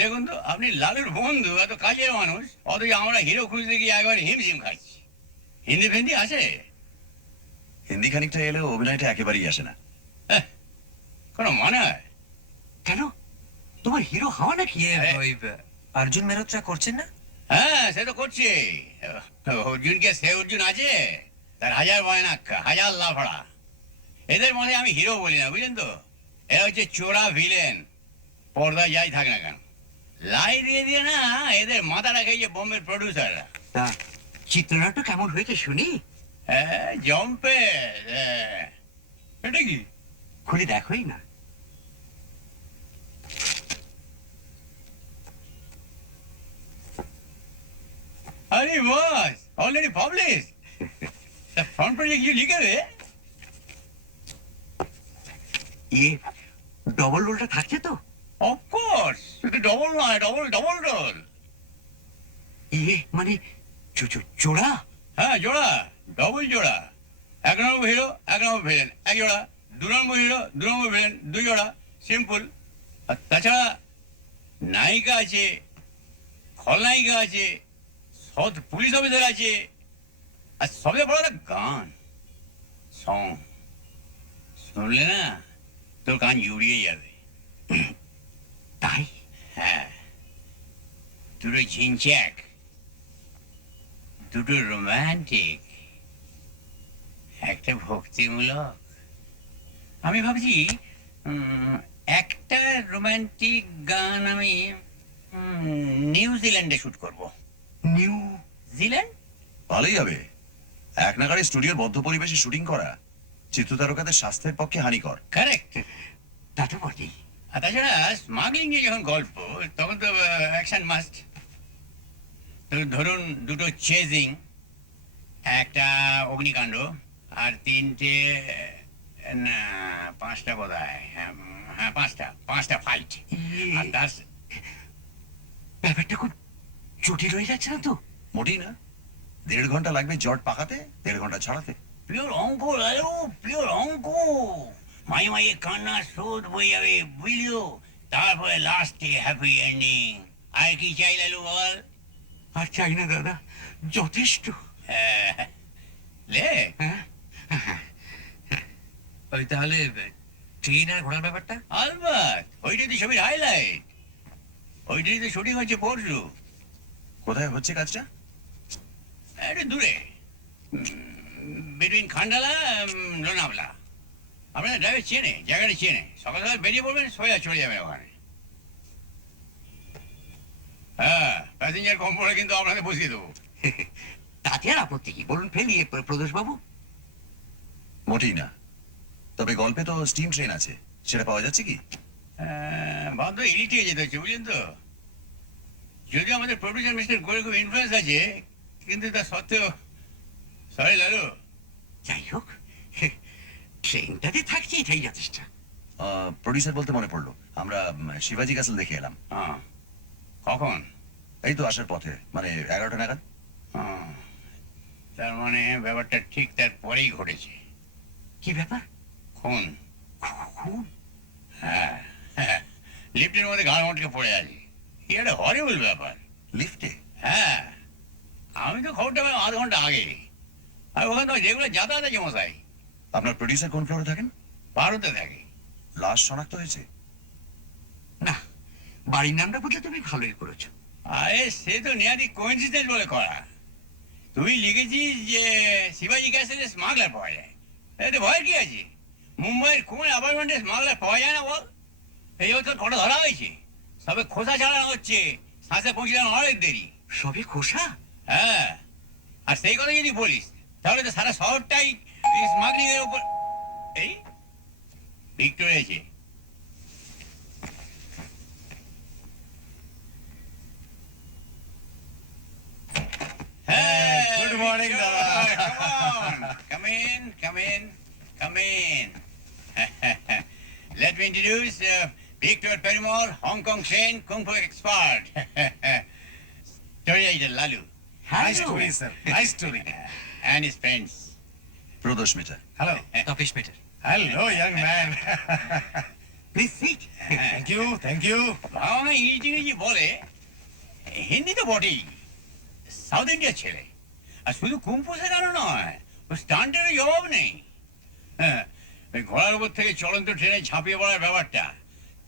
দেখুন তো আপনি লালুর বন্ধু এত কাজের মানুষ অথচ আমরা হিরো খুঁজতে গিয়ে একবার হিমশিম খাচ্ছি হিন্দি ফিন্দি আছে হিন্দি খানিকটা এলেও অভিনয়টা একেবারেই আসে না। কোনো মনে হয় কেন তোমার হিরো হওয়া নাকি? ইয়ে আরে। ওই অর্জুন মেহরোত্রা করছেন না? হ্যাঁ সে তো করছে অর্জুনকে সে অর্জুন আছে তার হাজার বয়নাক্কা হাজার লাফড়া এদের মধ্যে আমি হিরো বলি না বুঝলেন তো এরা হচ্ছে চোরা ভিলেন পর্দায় যাই থাক না কেন লাই দিয়ে দিয়ে না এদের মাথাটা খেয়েছে বোম্বের প্রডিউসাররা তা চিত্রনাট্য কেমন হয়েছে শুনি? হ্যাঁ জম্পে এটা কি খুলে দেখোই না। अरे boss already publish the front page you लिखे रे ইয়ে ডবল রোলটা থাকছে তো? অফ কোর্স ডবল নয় ডবল ডবল রোল ইয়ে মানে জোড়া? হ্যাঁ জোড়া ডবল জোড়া এক নম্বর হিরো এক নম্বর ভিলেন এক জোড়া দু নম্বর হিরো দু নম্বর ভিলেন দুই জোড়া সিম্পল আর তাছাড়া নায়িকা আছে খলনায়িকা আছে সৎ পুলিশ অফিসার আছে আর সবচেয়ে বড় একটা গান সং শুনলে না তোর কান জুড়িয়ে যাবে তাই? হ্যাঁ দুটো ঝিনচ্যাক দুটো রোমান্টিক একটা ভক্তিমূলক আমি ভাবছি একটা রোমান্টিক গান আমি নিউজিল্যান্ডে শুট করব নিউজিল্যান্ড ভালোই হবে। এক নাগাড়ে স্টুডিওর বদ্ধ পরিবেশে শুটিং করা চিত্রতারকাদের স্বাস্থ্যের পক্ষে হানিকর। কারেক্ট তা তো বটেই। আর তাছাড়া স্মাগলিং নিয়ে যখন গল্প তখন তো অ্যাকশন মাস্ট ধরুন দুটো চেজিং একটা অগ্নিকাণ্ড আর তিনটে না পাঁচটা বোধ হয় হ্যাঁ পাঁচটা ফাইট ইয়ে, আর তার ব্যাপারটা খুব জটিল হয়ে যাচ্ছে না তো? মোটেই না। 1.5 ঘন্টা লাগবে জট পাকাতে, 1.5 ঘন্টা ছাড়াতে। পিওর অঙ্ক লালু পিওর অঙ্ক মাই মাইয়ে কান্না শোধ বই যাবে বুঝলো তারপরে লাস্টে হ্যাপি এন্ডিং আর কি চাই লালু বল আর চাই না দাদা, যথেষ্ট। লে হ্যাঁ ওই তাহলে ট্রেন আর ঘোড়ার ব্যাপারটা? আলবাত ওইটাই তো ছবির হাইলাইট ওইটাই তো শুটিং হচ্ছে পরশু কোথায় হচ্ছে কাজটা? একটু দূরে বিটুইন খান্ডালা লোনাভলা আপনার ড্রাইভার চেনে জায়গাটা চেনে সকাল সকাল বেরিয়ে পড়বেন সোজা চলে যাবেন ওখানে হ্যাঁ প্যাসেঞ্জার কম পড়ে কিন্তু আপনাদের বসিয়ে দেবো তাতে আর আপত্তি কি? বলুন ফেলিয়ে প্রদোষ বাবু। মোটেই না। তবে গল্পে তো স্টিম ট্রেন আছে, সেটা পাওয়া যাচ্ছে কি? বাধ্য ইলিটিয়ে যেতে হচ্ছে বুঝলেন তো যদিও আমাদের প্রডিউসার মিস্টার গোয়েল খুব ইনফ্লুয়েন্স আছে কিন্তু তা সত্ত্বেও সরি লালু যাই হোক, ট্রেনটাতে থাকছে এটাই যথেষ্ট। প্রডিউসার বলতে মনে পড়লো, আমরা শিবাজি ক্যাসেল দেখে এলাম। হ্যাঁ কখন এই তো আসার পথে, মানে 11টা নাগাদ। হ্যাঁ, তার মানে ব্যাপারটা ঠিক তার পরেই ঘটেছে কি ব্যাপার? খুন খুন? হ্যাঁ লিফটের মধ্যে গান মটকে পড়ে আছে কি একটা হরিবল ব্যাপার লিফটে? হ্যাঁ আমি তো খবরটা পেলাম আধ ঘন্টা আগে আর ওখানে তো যেগুলো যাতায়াত আছে মশাই আপনার প্রডিউসার কোন ফ্লোরে থাকেন? ভারতে থাকে লাশ শনাক্ত হয়েছে? না, বাড়ির নামটা বললে তুমি ভালোই করেছো। আরে সে তো নেহাতি কোইন্সিডেন্স বলে করা। তুই লিখেছিস যে শিবাজি গ্যাসের স্মাগলার পাওয়া যায়, এতে ভয় কি আছে? মুম্বাইয়ের কোন অ্যাপার্টমেন্টে স্মাগলার পাওয়া যায় না বল? এই তোর কটা ধরা হয়েছে, সবে খোসা চালানো হচ্ছে, শ্বাসে পৌঁছানো অনেক দেরি। সবে খোসা? হ্যাঁ, আর সেই কথা যদি বলিস তাহলে তো সারা শহরটাই স্মাগলিং এর উপর। এই ভিক্টর এসে Good morning, Dada. Come in, come in, come in. Let me introduce Victor Perumal, Hong Kong trained Kung Fu expert. Story agent Lalu Nice to meet you, sir. Nice to meet you. and his friends. Pradosh Mitter. Hello. Tapesh Mitter. Hello, young man. Please sit. Thank you, thank you. ভাবনা ইংরেজি বলে, হিন্দি তো বটেই, south ইন্ডিয়ার ছেলে। আর শুধু kung fu শেখানো নয়, ও স্টান্টেরও জবাব নেই। হ্যাঁ, ওই ঘোড়ার উপর থেকে চলন্ত ট্রেনে ঝাঁপিয়ে পড়ার ব্যাপারটা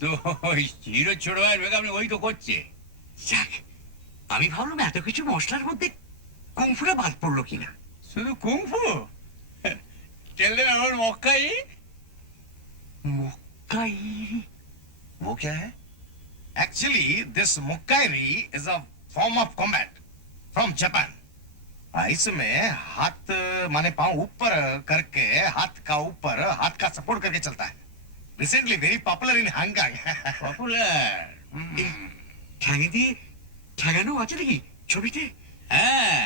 তো ওই হিরো ছোট ভাইয়ের মেকআপ ওই তো করছে। যাক, আমি ভাবলাম এত কিছু মশলার মধ্যে কুমফুরা বাদ পড়লো কিনা। শুধু কুম্ফু? টেল দেম অ্যাবাউট মক্কাই। মক্কাই? वो क्या है? Actually, this Mukkairi is a form of combat from Japan. इसमें हाथ माने पांव ऊपर करके हाथ का सपोर्ट करके चलता है. Recently very popular in Hong popular. ঠ্যাঙে দিয়ে ঠ্যাঙানো আছে নাকি ছবিতে? হ্যাঁ,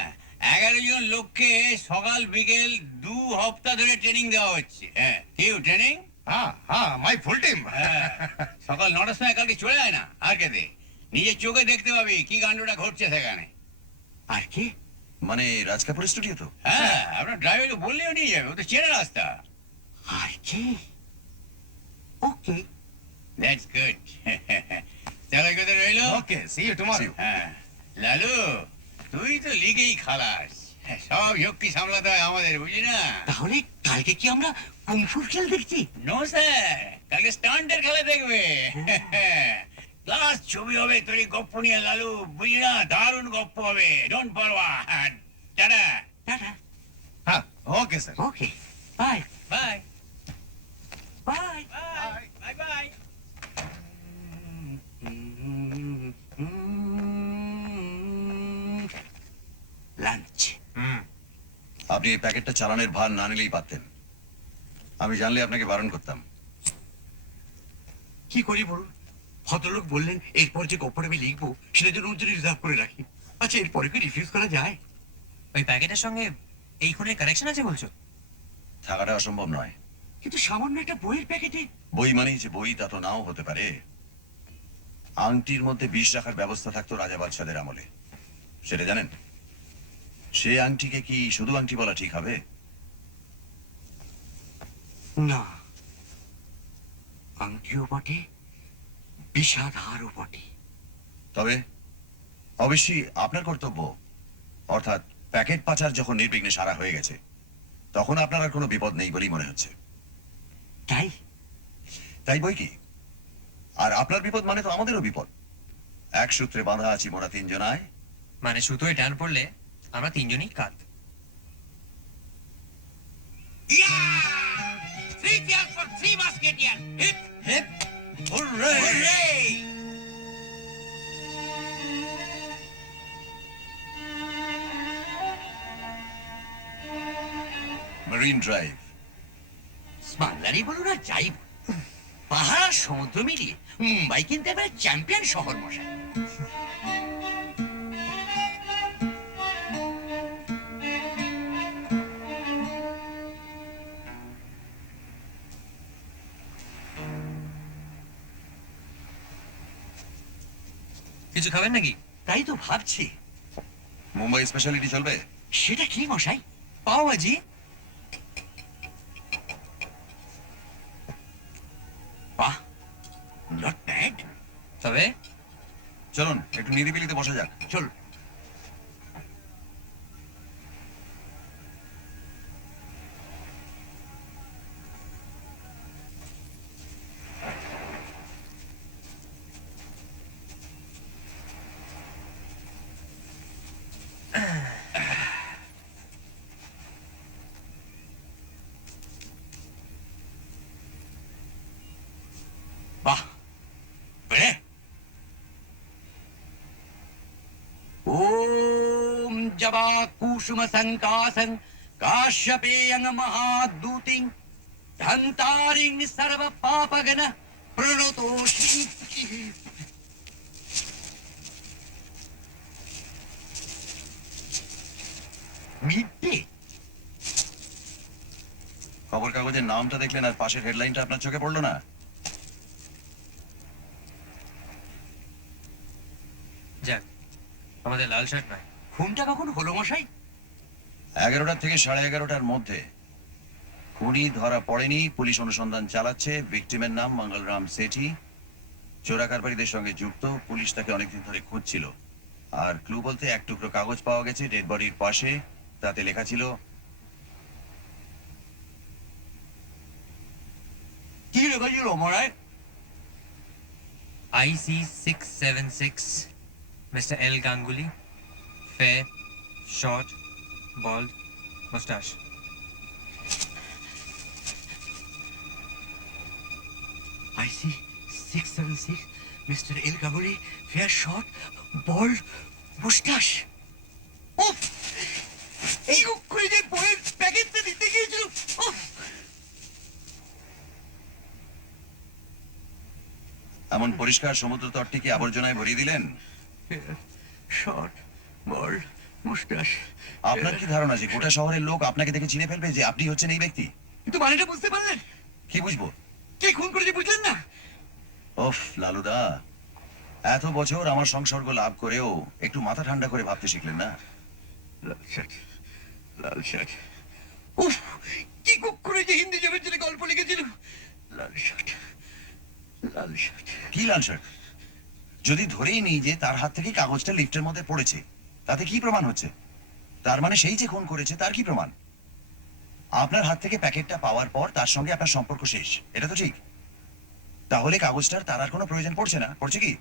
11 জন লোককে সকাল বিকেল 2 সপ্তাহ ধরে ট্রেনিং দেওয়া হচ্ছে। হ্যাঁ, কেউ ট্রেনিং? हाँ, my full team. হ্যাঁ, সকাল 9টার সময় কালকে চলে যায় না আর কেতে, নিজের চোখে দেখতে পাবি কি কাণ্ডটা ঘটছে সেখানে। আর কি? মানে রাজ কাপুরের স্টুডিও তো? হ্যাঁ, আপনার ড্রাইভারকে বললেও নিয়ে যাবে, ও তো চেনা রাস্তা। আর কি? ওকে। That's good. চলো কোথায় রইলো? Okay, see you tomorrow. See you. হ্যাঁ, লালু তুই তো লিগেই খালাস, সব যুক্তি সামলাতে হয় আমাদের, বুঝলি না? তাহলে কালকে কি আমরা কুমফুর খেল দেখছি? নো স্যার, কালকে স্টান্টের খেলা দেখবে। ক্লাস ছবি হবে তোর এই গপ্প নিয়ে লালু, বুঝলি না? দারুণ গপ্প হবে, ডোন্ট পারওয়া। টাটা। টাটা। हाँ, okay sir. Okay, bye bye bye. Bye bye bye. Lunch. আপনি এই প্যাকেটটা চালানের ভার না নিলেই পারতেন। আমি জানলে আপনাকে বারণ করতাম। কি করি বলুন? ভদ্রলোক বললেন এরপর যে গপ্পটা আমি লিখবো সেটা জন্য ওর জন্য রিজার্ভ করে রাখি। আচ্ছা, এরপরে কি রিফিউজ করা যায়? ওই প্যাকেটের সঙ্গে এই খুনের কানেকশন আছে বলছো? থাকাটা অসম্ভব নয়। কিন্তু সামান্য একটা বইয়ের প্যাকেটে। বই মানেই যে বই তা তো নাও হতে পারে। আংটির মধ্যে বিষ রাখার ব্যবস্থা থাকতো রাজা বাদশাদের আমলে, সেটা জানেন? সে আংটিকে কি শুধু আংটি বলা ঠিক হবে? না, আংটিও বটে, বিষাধারও বটে। তবে অবশ্যই আপনার কর্তব্য, অর্থাৎ প্যাকেট পাচার যখন নির্বিঘ্নে সারা হয়ে গেছে তখন আপনার আর কোনো বিপদ নেই বলেই মনে হচ্ছে। তাই? তাই বই কি? আর আপনার বিপদ মানে তো আমাদেরও বিপদ। এক সূত্রে বাঁধা আছি মোরা তিনজনায়। মানে সুতোয় টান পড়লে আমরা তিনজনই কাত। Three cheers for three Musketeers. Hip, hip, hooray! hooray! Marine Drive. স্মাগলারি বলুন আর যাই বলুন, পাহাড় আর সমুদ্র মিলিয়ে মুম্বাই কিন্তু এবার চ্যাম্পিয়ন শহর মশাই। কিছু খাবেন নাকি? তাই তো ভাবছি, মুম্বাই স্পেশালিটি চলবে? সেটা কি মশাই? পাও ভাজি। বাহ, নট ব্যাড। তবে চলুন একটু নিরিবিলিতে বসা যাক। চল। বাহ বেড়ে ओम जबा कुसुम संकासं काश्यपेयं महादूतिं धन्तारिं सर्व पापगन प्रणतोषि মিডডে খবর কাগজের নামটা দেখলেন আর পাশের হেডলাইনটা আপনার চোখে পড়লো না? যাক, আমাদের লাল শার্ট নয়। খুনটা কখন হলো মশাই? 11টা থেকে 11:30টার মধ্যে। খুনি ধরা পড়েনি, পুলিশ অনুসন্ধান চালাচ্ছে। ভিকটিমের নাম মঙ্গলরাম সেঠি, চোরা কারবারিদের সঙ্গে যুক্ত। পুলিশ তাকে অনেকদিন ধরে খুঁজছিল। আর ক্লু বলতে এক টুকরো কাগজ পাওয়া গেছে ডেড বডির পাশে, তাতে লেখা ছিল কি লেখা ছিল মরায়? IC 676, Mr. L. Ganguly, fair, short, bald, mustache. I see 676, Mr. El Gaguli, fair short, bald, mustache. উফ! এই অক্ষরে যে বইয়ের প্যাকেটটা দিতে গিয়েছিল, উফ! এমন পরিষ্কার সমুদ্র তটটিকে আবর্জনায় ভরিয়ে দিলেন। শর্ট, বল্ড, মুস্টাশ। আপনার কি ধারণা যে গোটা শহরের লোক আপনাকে দেখে চিনে ফেলবে যে আপনি হচ্ছেন এই ব্যক্তি? কিন্তু মানেটা বুঝতে পারলেন? কি বুঝবো? কে খুন করেছে বুঝলেন না? ওফ লালুদা, এত বছর আমার সংসর্গ লাভ করেও একটু মাথা ঠান্ডা করে ভাবতে শিখলেন না? লাল শার্ট, লাল শার্ট। উফ! কি করে যে হিন্দি জমের জন্য গল্প লিখেছিল। লাল শার্ট, লাল শার্ট। কি লাল শার্ট? যদি ধরেই নিই যে তার হাত থেকে কাগজটা লিফটের মধ্যে পড়েছে, তাতে কি প্রমাণ হচ্ছে? তার মানে সেই যে খুন করেছে তার কি প্রমাণ? আপনার হাত থেকে প্যাকেটটা পাওয়ার পর তার সঙ্গে আপনার সম্পর্ক শেষ, এটা তো ঠিক। তাহলে কাগজটার তার আর কোনো প্রয়োজন পড়ছে না, পড়ছে কি?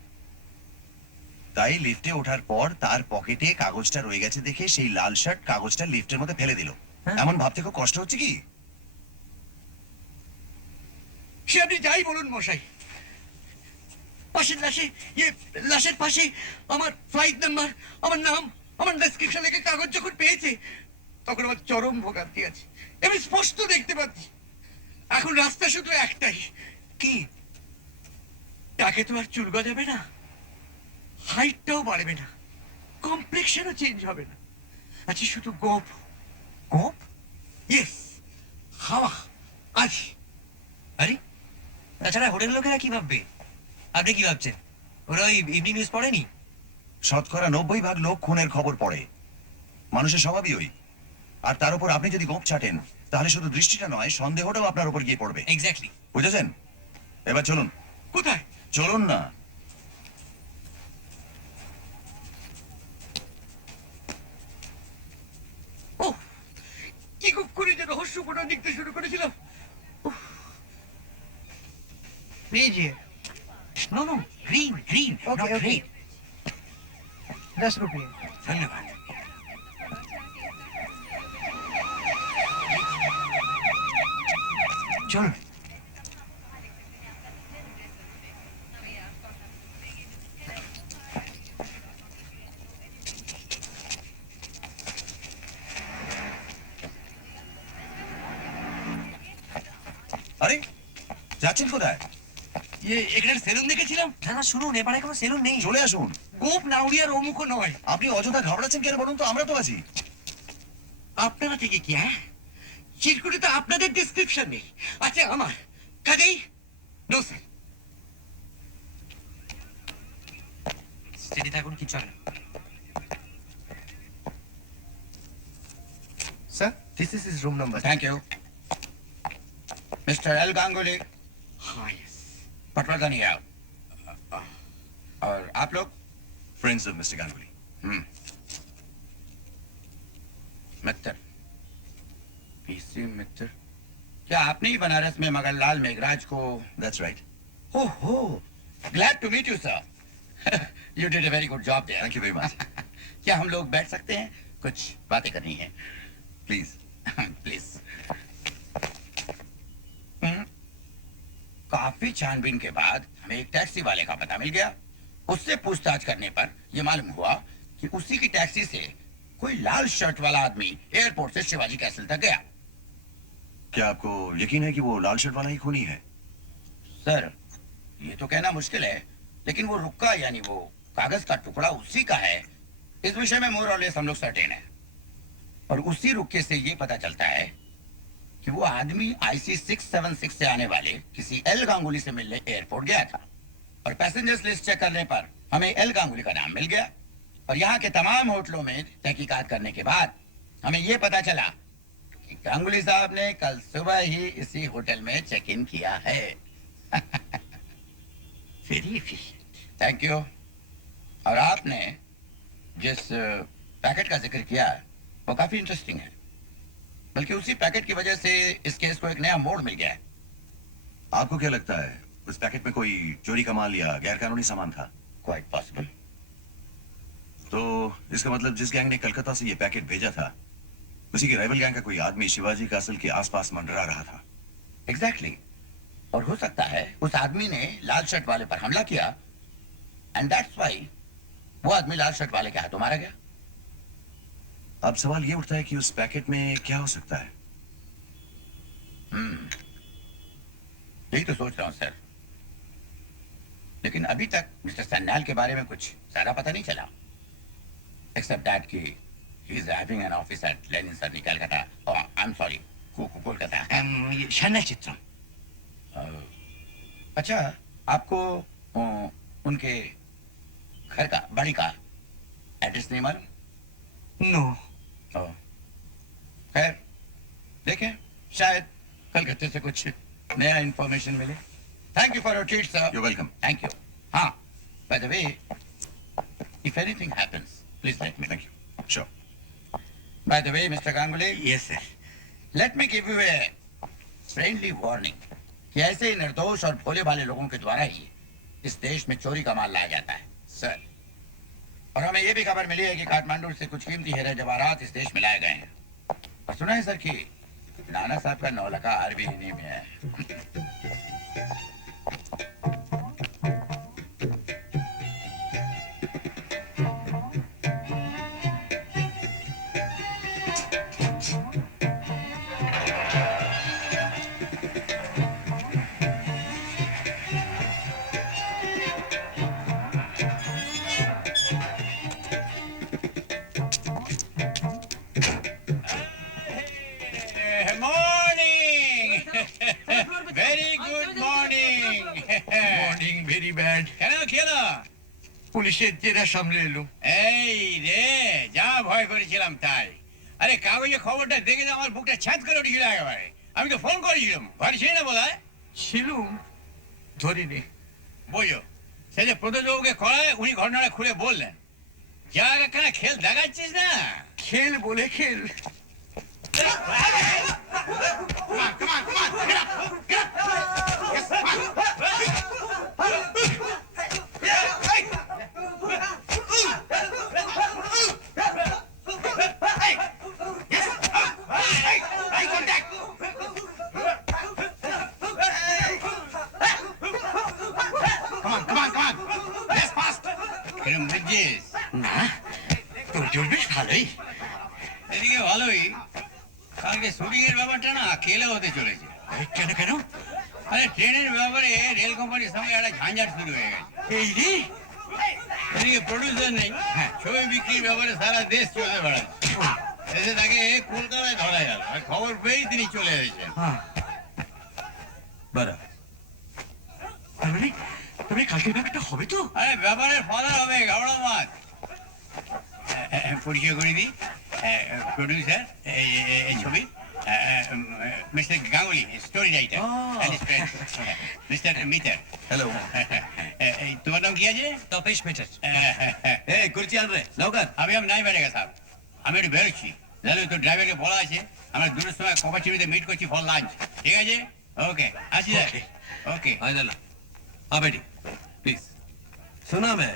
তাই লিফটে ওঠার পর তার পকেটে কাগজটা রয়ে গেছে দেখে সেই লাল শার্ট কাগজটা লিফটের মধ্যে ফেলে দিল। এমন ভাবতে খুব কষ্ট হচ্ছে কি? সে আপনি যাই বলুন মশাই, পাশের লাশের পাশে আমার ফ্লাইট নাম্বার, আমার নাম, আমার ডেসক্রিপশন লেখা কাগজ যখন পেয়েছে তখন আমার চরম ভোগান্তি আছে। আমি স্পষ্ট দেখতে পাচ্ছি। এখন রাস্তা শুধু একটাই। কি? তাকে তো আর চুল গজাবে না, হাইটটাও বাড়বে না, কমপ্লেক্সনও চেঞ্জ হবে না। আচ্ছা শুধু গোপ। গোপ? ইয়েস, হাওয়া। আজ আরে, তাছাড়া হোটেল লোকেরা কি ভাববে? আপনি কি ভাবছেন ওরা ওই ইভিনিং নিউজ পড়েনি? শতকরা 90% লোক খুনের খবর পড়ে, মানুষের স্বভাবই ওই। আর তার উপর আপনি যদি গোপ ছাটেন তাহলে শুধু দৃষ্টিটা নয়, সন্দেহটাও আপনার উপর গিয়ে পড়বে। এক্স্যাক্টলি। বুঝেছেন? এবার চলুন। কোথায়? চলুন না। ও কি করে যে রহস্যপূর্ণ লিখতে শুরু করেছিলাম। लीजिए। No no, green green, Okay, not okay. Red. 10 रुपये। ধন্যবাদ। চলুন। আরে যাচ্ছেন কোথায়? এখানে সেলুন দেখেছিলাম। না না, শুনুন, এবারে কোনো সেলুন নেই। চলে আসুন। গোপ নাউরিয়ার অমুখও নয়। আপনি অযথা ঘাবড়াচ্ছেন কেন বলুন তো? আমরা তো আছি। আপনারা থেকে কি? হ্যাঁ, চিরকুটে তো আপনাদের ডেসক্রিপশন নেই, আছে আমার। কাজেই নো স্যার। স্টেডি থাকুন, কিছু হবে না। Sir, this is his room number. Thank you mister L Ganguly, হ্যাঁ, ইয়েস। पटवर्धन हियर। और आप लोग? Friends of mister Ganguly. Mitra, PC Mitra. क्या आपने ही बनारस में मगरलाल मेघराज को? That's right. ओहो, glad to meet you sir. You did a very good job there. Thank you very much. क्या हम लोग बैठ सकते हैं? कुछ बातें करनी है। प्लीज। प्लीज। काफी छानबीन के बाद हमें एक टैक्सी वाले का पता मिल गया। उससे पूछताछ करने पर यह मालूम हुआ कि उसी की टैक्सी से कोई लाल शर्ट वाला आदमी एयरपोर्ट से शिवाजी कैसल तक गया। क्या आपको यकीन है कि वो लाल शर्ट वाला ही खूनी है? सर, ये तो कहना मुश्किल है, लेकिन वो रुक्का यानी वो कागज का टुकड़ा उसी का है, इस विषय में मोर और लेस हम लोग सर्टेन है। और उसी रुक्के से ये पता चलता है कि वो आदमी IC 676 से आने वाले किसी एल गांगुली से मिलने एयरपोर्ट गया था। और पैसेंजर्स लिस्ट चेक करने पर हमें एल गांगुली का नाम मिल गया। और यहाँ के तमाम होटलों में तहकीकात करने के बाद हमें ये पता चला कि गांगुली साहब ने कल सुबह ही इसी होटल में चेक इन किया है। Very efficient. Thank you. और आपने जिस पैकेट का जिक्र किया वो काफी इंटरेस्टिंग है, बल्कि उसी पैकेट की वजह से इस केस को एक नया मोड़ मिल गया है। आपको क्या लगता है उस पैकेट में कोई चोरी का माल या गैरकानूनी सामान था? Quite possible. तो इसका मतलब जिस गैंग ने कलकत्ता से ये पैकेट भेजा था उसी की राइवल गैंग का कोई आदमी शिवाजी कासल के आसपास मंडरा रहा था। एग्जैक्टली। और हो सकता है उस आदमी ने लाल शर्ट वाले पर हमला किया एंड दैट्स व्हाई वो आदमी लाल शर्ट वाले के हाथों मारा गया। अब सवाल ये उठता है कि उस पैकेट में क्या हो सकता है? यही तो सोच रहा हूं सर, लेकिन अभी तक मिस्टर सन्याल के बारे में कुछ ज्यादा पता नहीं चला, एक्सेप्ट दैट कि he is having an office at Lenin सर Calcutta. I am sorry, Kolkata. शनल चित्रम। अच्छा, आपको उनके घर का, बाड़ी का एड्रेस नहीं मालूम? नो। खैर देखें, शायद कलकत्ते से कुछ नया इंफॉर्मेशन मिले। Thank you for your treat sir. You're welcome. Thank you. हाँ, by the way, if anything happens please let me. Thank you. Sure. By the way mister Ganguly, yes sir. Let me give you a friendly warning कि ऐसे ही निर्दोष और भोले भाले लोगों के द्वारा ही इस देश में चोरी का माल लाया जाता है सर। और हमें ये भी खबर मिली है कि काठमांडू से कुछ कीमती हीरे जवाहरात इस देश में लाए गए हैं। और सुना है सर कि नाना साहब का 9 लखा हार भी इन्हीं में है। Morning. Very good morning. Morning very bad. কেন খেলো? পুলিশের জেরা সামলে এলো। এই রে, যা ভয় করেছিলাম তাই। আরে কাগজে খবরটা দেখে তো আমার বুকটা ছ্যাঁত করে উঠেছিল একেবারে। আমি তো ফোন করেছিলাম, ঘরে ছিল না বোধহয়। ছিলুম, ধরিনি। বোঝো, সে যে প্রদোষবাবুকে করায় উনি ঘটনাটা খুলে বললেন। যা একখানা খেল দেখাচ্ছিস না। খেল বলে খেল। কিরম বুঝছিস? না, তোর জোর বেশ ভালোই। এদিকে ভালোই, কালকে শুটিং এর ব্যাপারটা না খেলে হতে চলেছে। কেন কেন? আরে ট্রেনের ব্যাপারে রেল কোম্পানির সঙ্গে একটা ঝঞ্ঝাট শুরু হয়ে গেছে। এই রে। এদিকে প্রডিউসার নেই, ছবি বিক্রির ব্যাপারে সারা দেশ চলে বেড়াচ্ছে। এসে তাকে কলকাতায় ধরা গেল, আর খবর পেয়েই তিনি চলে এসেছেন। बराबर। তার মানে তবে কালকের ব্যাপারটা হবে তো? আরে ব্যাপারের ফাদার হবে, ঘাবড়া মাছ। পরিচয় করে দিই, প্রডিউসার এই ছবি mister Ganguly, story writer, mister Mitter. Hello. এই তোমার নাম কি আছে? তপেশ মিটার। ए कुर्सी आन रे नौकर। আমি নাই বেড়ে গেছে, আমি একটু বেরোচ্ছি। জানো তো ড্রাইভারকে বলা আছে আমরা দুটোর সময় কপাচিবিতে মিট করছি ফর লাঞ্চ। ঠিক আছে? ওকে, আসি স্যার। ওকে। हाँ जला। हाँ बेटी प्लीज। सुना मैं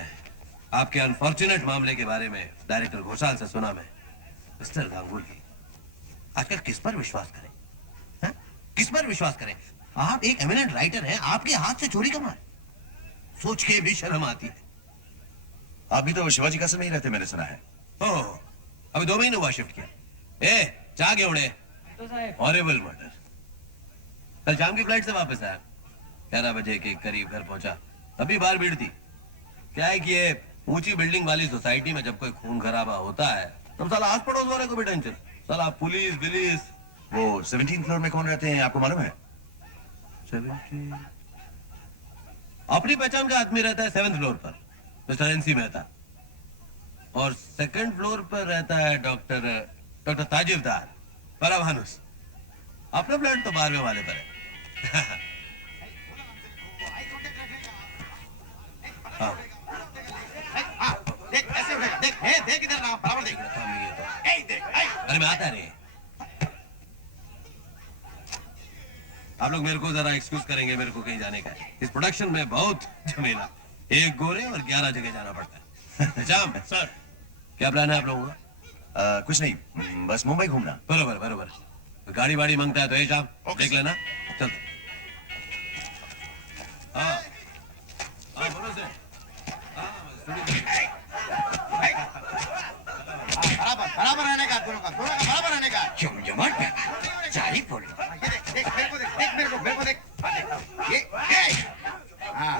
आपके अनफॉर्चुनेट मामले के बारे में डायरेक्टर घोषाल से सुना मैं। मिस्टर गांगुली, आजकल किस पर विश्वास करें? हाँ? किस पर विश्वास करें? आप एक एमिनेंट राइटर हैं, आपके हाथ से चोरी का माल, सोच के भी शर्म आती है। आप भी तो शिवाजी कासल में ही रहते, मैंने सुना है। ओह, अभी 2 महीने हुआ शिफ्ट किया। ए, चाह के उड़े। Horrible murder. कल शाम की फ्लाइट से वापस आया, 11 बजे के करीब घर पहुंचा, तभी बाहर भीड़ थी। क्या है कि ये ऊंची बिल्डिंग वाली सोसाइटी में जब कोई खून खराबा होता है तब साला आस पड़ोस वाले को भी टेंशन, साला पुलिस बिलिस। वो 17 फ्लोर में कौन रहते हैं, आपको मालूम है? 17 अपनी पहचान का आदमी रहता है 7th फ्लोर पर, मिस्टर एनसी मेहता। और 2nd फ्लोर पर रहता है डॉक्टर ताजिबदार परवानुस। अपना फ्लैट तो 12वें वाले पर है। हाँ। देख ऐसे देख देख ए, देख इधर ना बराबर देख ए देख ए अरे मैं आता नहीं। आप लोग मेरे को जरा एक्सक्यूज करेंगे, मेरे को कहीं जाने का है। इस प्रोडक्शन में बहुत झमेला, 1 गोरे और 11 जगह जाना पड़ता है। जाम सर, क्या प्लान है आप लोगों का? कुछ नहीं, बस मुंबई घूमना। बरोबर बरोबर। गाड़ी वाड़ी मांगता है तो ये जाम देख लेना। चल। हाँ हाँ बोलो से। हाँ, बराबर बराबर रहने का दोनों का बराबर रहने का। जमजमाट व्यापार जारी बोलो। ये देख देख मेरे को देख देख मेरे को देख ये हाँ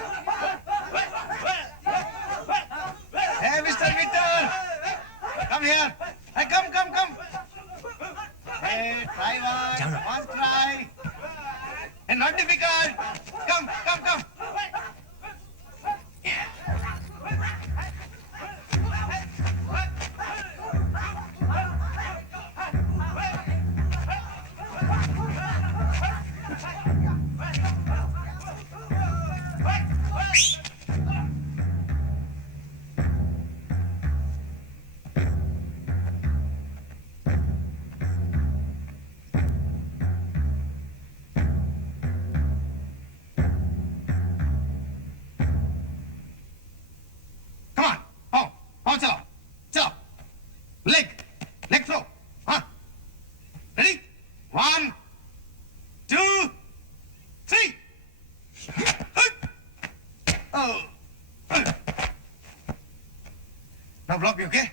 hey mister Victor come here hey come hey try one try and not difficult come leg throw हाँ ready 1 2 3 oh now block me okay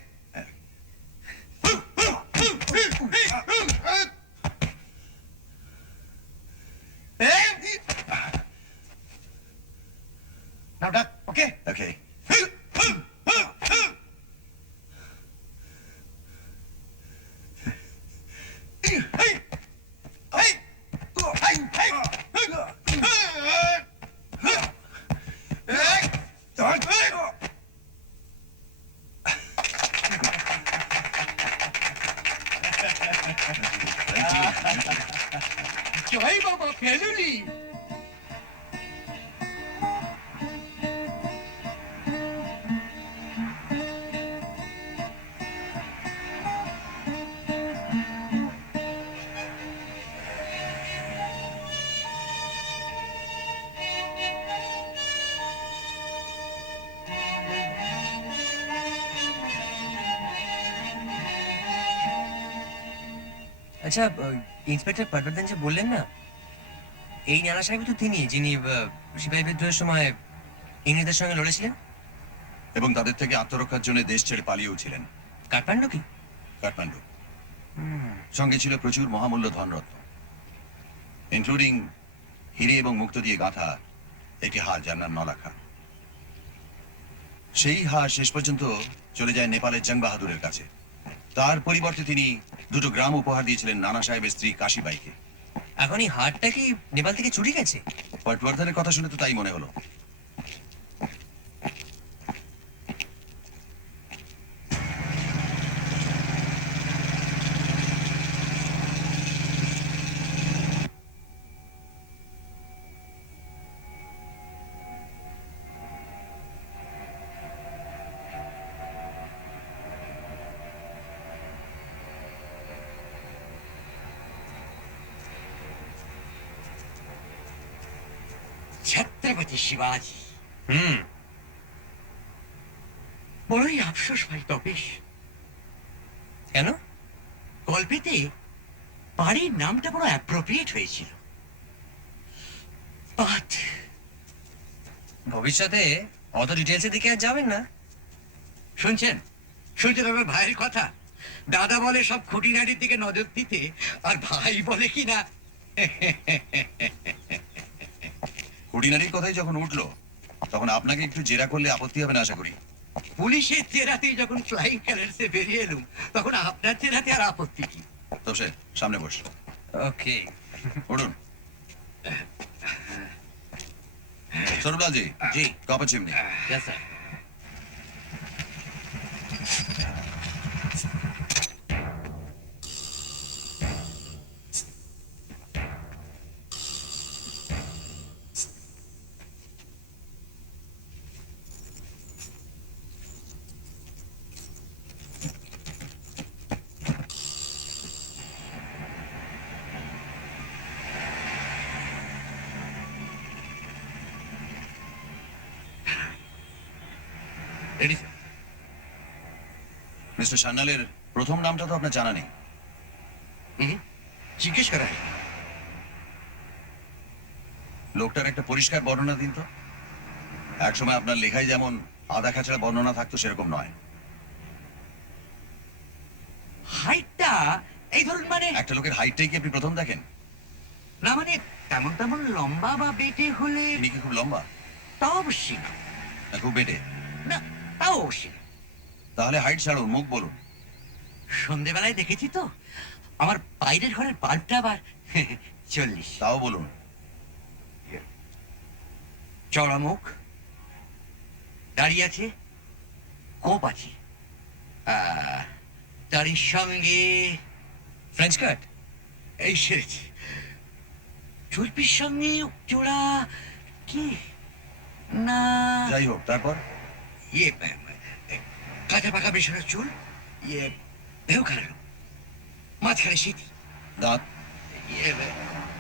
now duck okay Okay. জয় বাবা ফেলুনি। আচ্ছা, ইন্সপেক্টর পটবর্ধন যে বললেন না, এই নানা সাহেব তো তিনি যিনি সিপাহী বিদ্রোহের সময় ইংরেজদের সঙ্গে লড়েছিলেন এবং তাদের থেকে আত্মরক্ষার জন্য দেশ ছেড়ে পালিয়েও ছিলেন। কাঠমান্ডু কি? কাঠমান্ডু। সঙ্গে ছিল প্রচুর মহামূল্য ধনরত্ন, ইনক্লুডিং হিরে এবং মুক্তো দিয়ে গাঁথা একটি হার যার নাম নলাখা। সেই হার শেষ পর্যন্ত চলে যায় নেপালের জং বাহাদুরের কাছে। তার পরিবর্তে তিনি 2টো গ্রাম উপহার দিয়েছিলেন নানা সাহেবের স্ত্রী কাশীবাইকে। এখন এই হারটা কি নেপাল থেকে চুরি গেছে? পটবর্ধনের কথা শুনে তো তাই মনে হলো। छत्रपति शिवाजी বড়ই আফসোস ভাই তপেশ, কেন? গল্পেতে বাড়ির নামটা বড় অ্যাপ্রোপ্রিয়েট হয়েছিল, বাট ভবিষ্যতে অত ডিটেলসের দিকে আর যাবেন না। শুনছেন শুনছেন আমার ভাইয়ের কথা? দাদা বলে সব খুঁটিনাটির দিকে নজর দিতে, আর ভাই বলে কি না খুঁটিনাটির কথাই যখন উঠলো তখন আপনাকে একটু জেরা করলে আপত্তি হবে না আশা করি। পুলিশের চেরাতেই যখন ফ্লাইং কালার্সে বেরিয়ে এলুম, তখন আপনার চেরাতে আর আপত্তি কি? তো সে সামনে বস, ওকে। উঠুন। সরবলাল জি, জি cup of chimney. Yes sir. Ready sir. Mister সান্যালের প্রথম নামটা তো আপনার জানা নেই। জিজ্ঞেস করা হয়। লোকটার একটা পরিষ্কার বর্ণনা দিন তো। একসময় আপনার লেখায় যেমন আধা খাঁচড়া বর্ণনা থাকতো সেরকম নয়। হাইটটা এই ধরুন, মানে একটা লোকের হাইটটাই কি আপনি প্রথম দেখেন? না মানে তেমন তেমন লম্বা বা বেটে হলে ইনি কি খুব লম্বা তা অবশ্যই না। না খুব বেটে? না, তাও অবশ্যই না। তাহলে হাইট ছাড়ুন, মুখ বলুন। সন্ধেবেলায় দেখেছি তো, আমার বাইরের ঘরের বাল্বটা আবার 40। তাও বলুন। চড়া মুখ, দাঁড়িয়ে আছে, কোপ আছে, তারই সঙ্গে ফ্রেঞ্চ কাট? এই সেরেছে, চুলপির সঙ্গে চোড়া কি না, যাই হোক, তারপর? ইয়ে কাঁচা পাকা বেসরা চুল, ইয়ে ভেউ খারাপ, মাঝখানে স্মৃতি, দাঁত? ইয়ে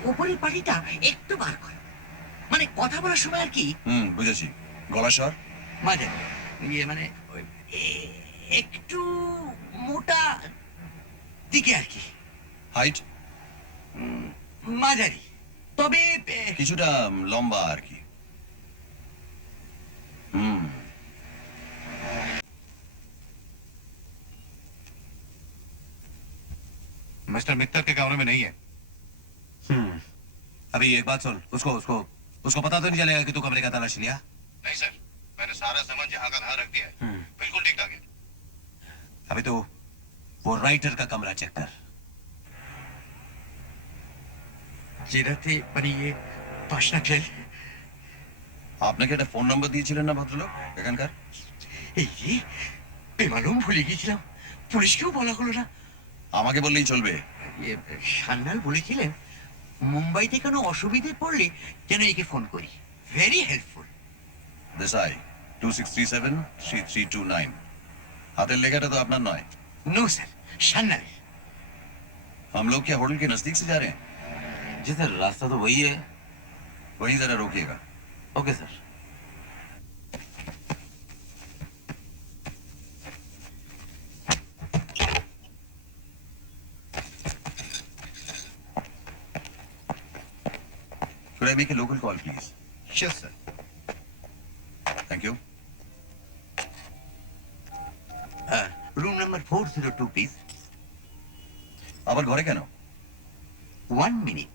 উপরের পাটিটা একটু বার করা, মানে কথা বলার সময় আর কি বুঝেছি। গলা স্বর? মাঝে ইয়ে মানে ওই একটু মোটা দিকে আর কি, হাইট? মাঝারি, তবে কিছুটা লম্বা আর কি। मिस्टर मित्तल के कमरे में नहीं है। अभी एक बात सुन, उसको उसको उसको पता तो नहीं चलेगा कि तू कमरे का तलाशी लिया। नहीं सर, मैंने सारा सामान जहाँ का तहाँ रख दिया है, बिल्कुल ठीक ठाक है। अभी तो वो राइटर का कमरा चेक कर। জেরাতে মানে ইয়ে পাশনা ফেল, আপনাকে একটা ফোন নম্বর দিয়েছিলেন না ভদ্রলোক এখানকার? এই যে বেমালুম ভুলে গিয়েছিলাম, পুলিশকেও বলা হলো না। আমাকে বললেই চলবে। ইয়ে, সান্যাল বলেছিলেন মুম্বাইতে কোনো অসুবিধে পড়লে যেন একে ফোন করি, ভেরি হেল্পফুল। দেসাই 2637-3329। হাতের লেখাটা তো আপনার নয়। No sir, Sanyal. हम लोग क्या होटल के नजदीक से जा रहे हैं? जी सर, रास्ता तो वही है। वहीं जरा रोकिएगा। Okay sir. Could I make a local call, please? Sure, sir. Thank you. Room number 402 please. আবার ঘরে কেন? 1 মিনিট।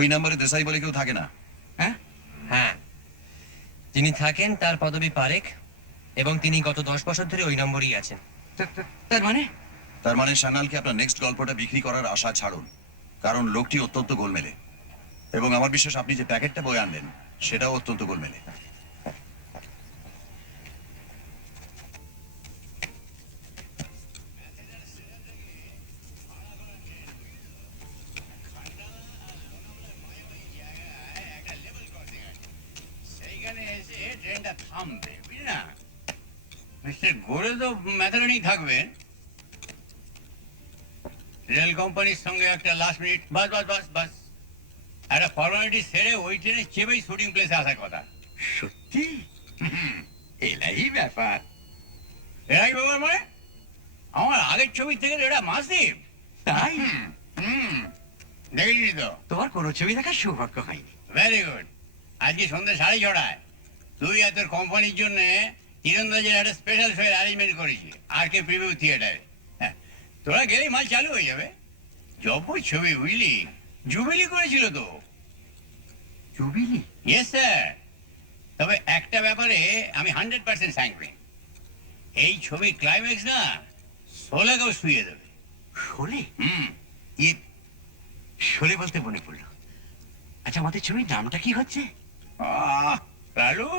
ওই নাম্বারে দেশাই বলে কেউ থাকে না। হ্যাঁ হ্যাঁ, যিনি থাকেন তার পদবী পারেখ, এবং তিনি গত 10 বছর ধরে ওই নম্বরই আছেন। তার মানে তার মানে সান্যালকে আপনার নেক্সট গল্পটা বিক্রি করার আশা ছাড়ুন, কারণ লোকটি অত্যন্ত গোলমেলে, এবং আমার বিশ্বাস আপনি যে প্যাকেটটা বয়ে আনলেন সেটাও অত্যন্ত গোলমেলে। সেইখানে এসে ট্রেনটা থামবে, বুঝলি না? মিস্টার গোরে তো ম্যাথারনেই থাকবেন। রেল কোম্পানির সঙ্গে একটা লাস্ট মিনিট বাস বাস বাস বাস একটা ফর্মালিটি সেরে ওই ট্রেনে চেপেই শুটিং প্লেসে আসার কথা। সত্যি এলাই ব্যাপার। এরাই ব্যাপার মানে আমার আগের ছবি থেকে এটা মাসিভ। তাই দেখেছিস তো? তোমার কোনো ছবি দেখার সৌভাগ্য হয়নি। Very good. আজকে সন্ধ্যে 6:30 তুই আর তোর কোম্পানির জন্য তীরন্দাজের একটা স্পেশাল শোয়ের অ্যারেঞ্জমেন্ট করেছি আর কে প্রিভিউ থিয়েটারে। তোরা গেলেই মাল চালু হয়ে যাবে। জব্বর ছবি, বুঝলি? জুবিলি করেছিল তো। জুবিলি? Yes sir. তবে একটা ব্যাপারে আমি 100% স্যাংকুইন। এই ছবির ক্লাইম্যাক্স না শোলেকেও শুয়ে দেবে। শোলে? হুম। ইয়ে, শোলে বলতে মনে পড়লো, আচ্ছা আমাদের ছবির নামটা কি হচ্ছে? লালু,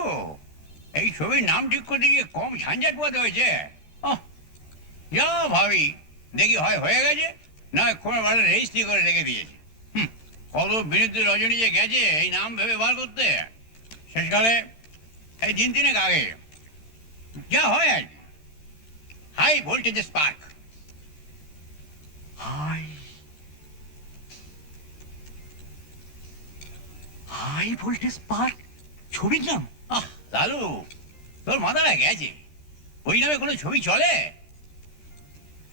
এই ছবির নাম ঠিক করতে গিয়ে কম ঝঞ্ঝাট পোহাতে হয়েছে। যা ভাবি দেখি হয় হয়ে গেছে, না কোনো মানে রেজিস্ট্রি করে রেখে দিয়েছে। কত বিরুদ্ধে রজনী যে গেছে এই নাম ভেবে বার করতে, শেষকালে এই দিন তিনেক আগে যা হয় আর high voltage spark. High high voltage park ছবির নাম? লালু, তোর মাথাটা গেছে। ওই নামে কোনো ছবি চলে?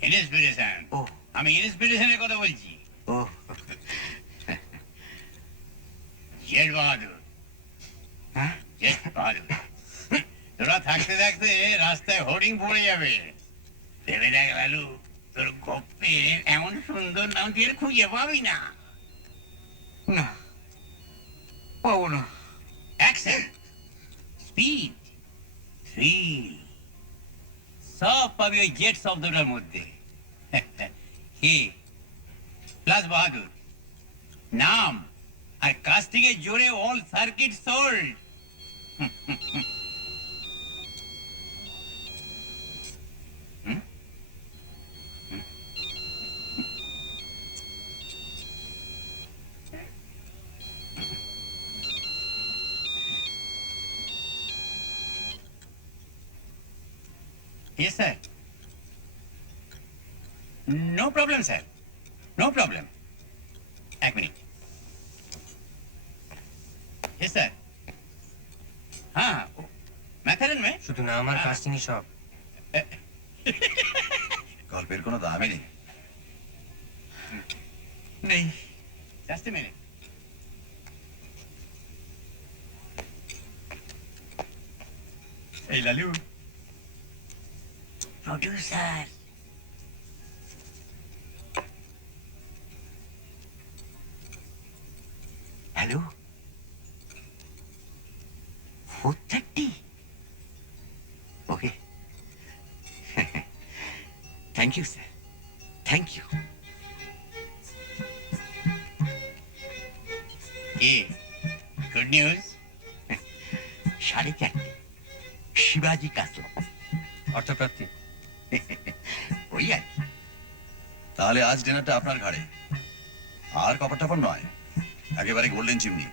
ইন্সপিরেশন। ও আমি ইন্সপিরেশনের কথা বলছি। ও জেট বাহাদুর। হ্যাঁ জেট বাহাদুর। তোরা থাকতে থাকতে রাস্তায় হোর্ডিং পড়ে যাবে। ভেবে দেখ লালু, তোর গপ্পে এমন সুন্দর নাম তুই আর খুঁজে পাবি না। না, পাবো না। অ্যাকশন, স্পিড, থ্রিল সব পাবি ওই জেট শব্দটার মধ্যে। কি প্লাস বাহাদুর নাম আর কাস্টিং এর জোরে all circuit sold. Yes, sir. No problem, sir. No problem. एक मिनट. Yes, sir. हाँ, मैथरन में শুধু নাম আর কাস্টিংই সব। গল্পের কোনো দামই নেই। নেই। just a minute. এই Lalu, producer. Hello, 4:30? Okay, thank you sir, thank you. ये good news. 4:30 শিবাজি কাসল। অর্থপ্রাপ্তি। ওই আর কি। তাহলে আজ ডিনারটা আপনার ঘাড়ে, আর কপার টাপার নয়, একেবারে golden chimney.